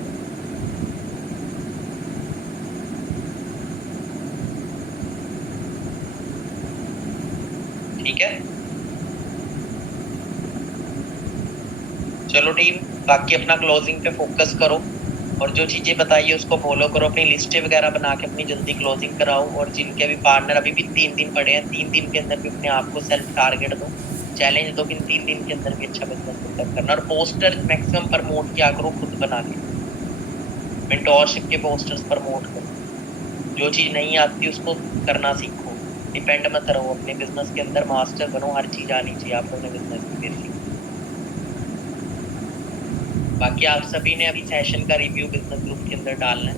ठीक है, चलो टीम, बाकी अपना क्लोजिंग पे फोकस करो और जो चीजें बताइए उसको फॉलो करो, अपनी लिस्टें वगैरह बना के अपनी जल्दी क्लोजिंग कराओ। और जिनके भी पार्टनर अभी भी 3 दिन पड़े हैं, 3 दिन के अंदर भी अपने आप को सेल्फ टारगेट दो, चैलेंज दो कि 3 दिन के अंदर भी अच्छा बिजनेस बिल्डअप करना। और पोस्टर मैक्सिमम प्रमोट किया करो खुद बना के, मेंटोरशिप के पोस्टर्स प्रमोट करो। जो चीज नहीं आती उसको करना सीखो, डिपेंड मत रहो, अपने बिजनेस के अंदर मास्टर बनो, हर चीज आनी चाहिए आपको अपने बिजनेस की बेसिक। बाकी आप सभी ने अभी सेशन का रिव्यू बिजनेस ग्रुप के अंदर डालना है।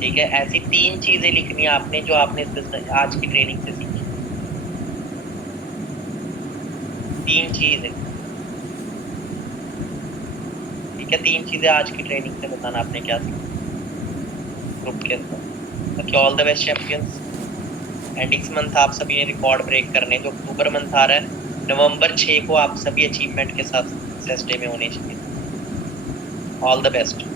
ठीक है, ऐसी 3 चीजें लिखनी है आपने जो आपने आज की ट्रेनिंग से सीखी। 3 चीजें, ठीक है, 3 चीजें आज की ट्रेनिंग से बताना आपने क्या सीखा ग्रुप के अंदर। बाकी all the best champions. And इस मंथ आप सभी ने रिकॉर्ड ब्रेक करने, जो अक्टूबर मंथ आ रहा है, नवंबर 6 को आप सभी अचीवमेंट के साथ सक्सेस डे में होने चाहिए। All the best.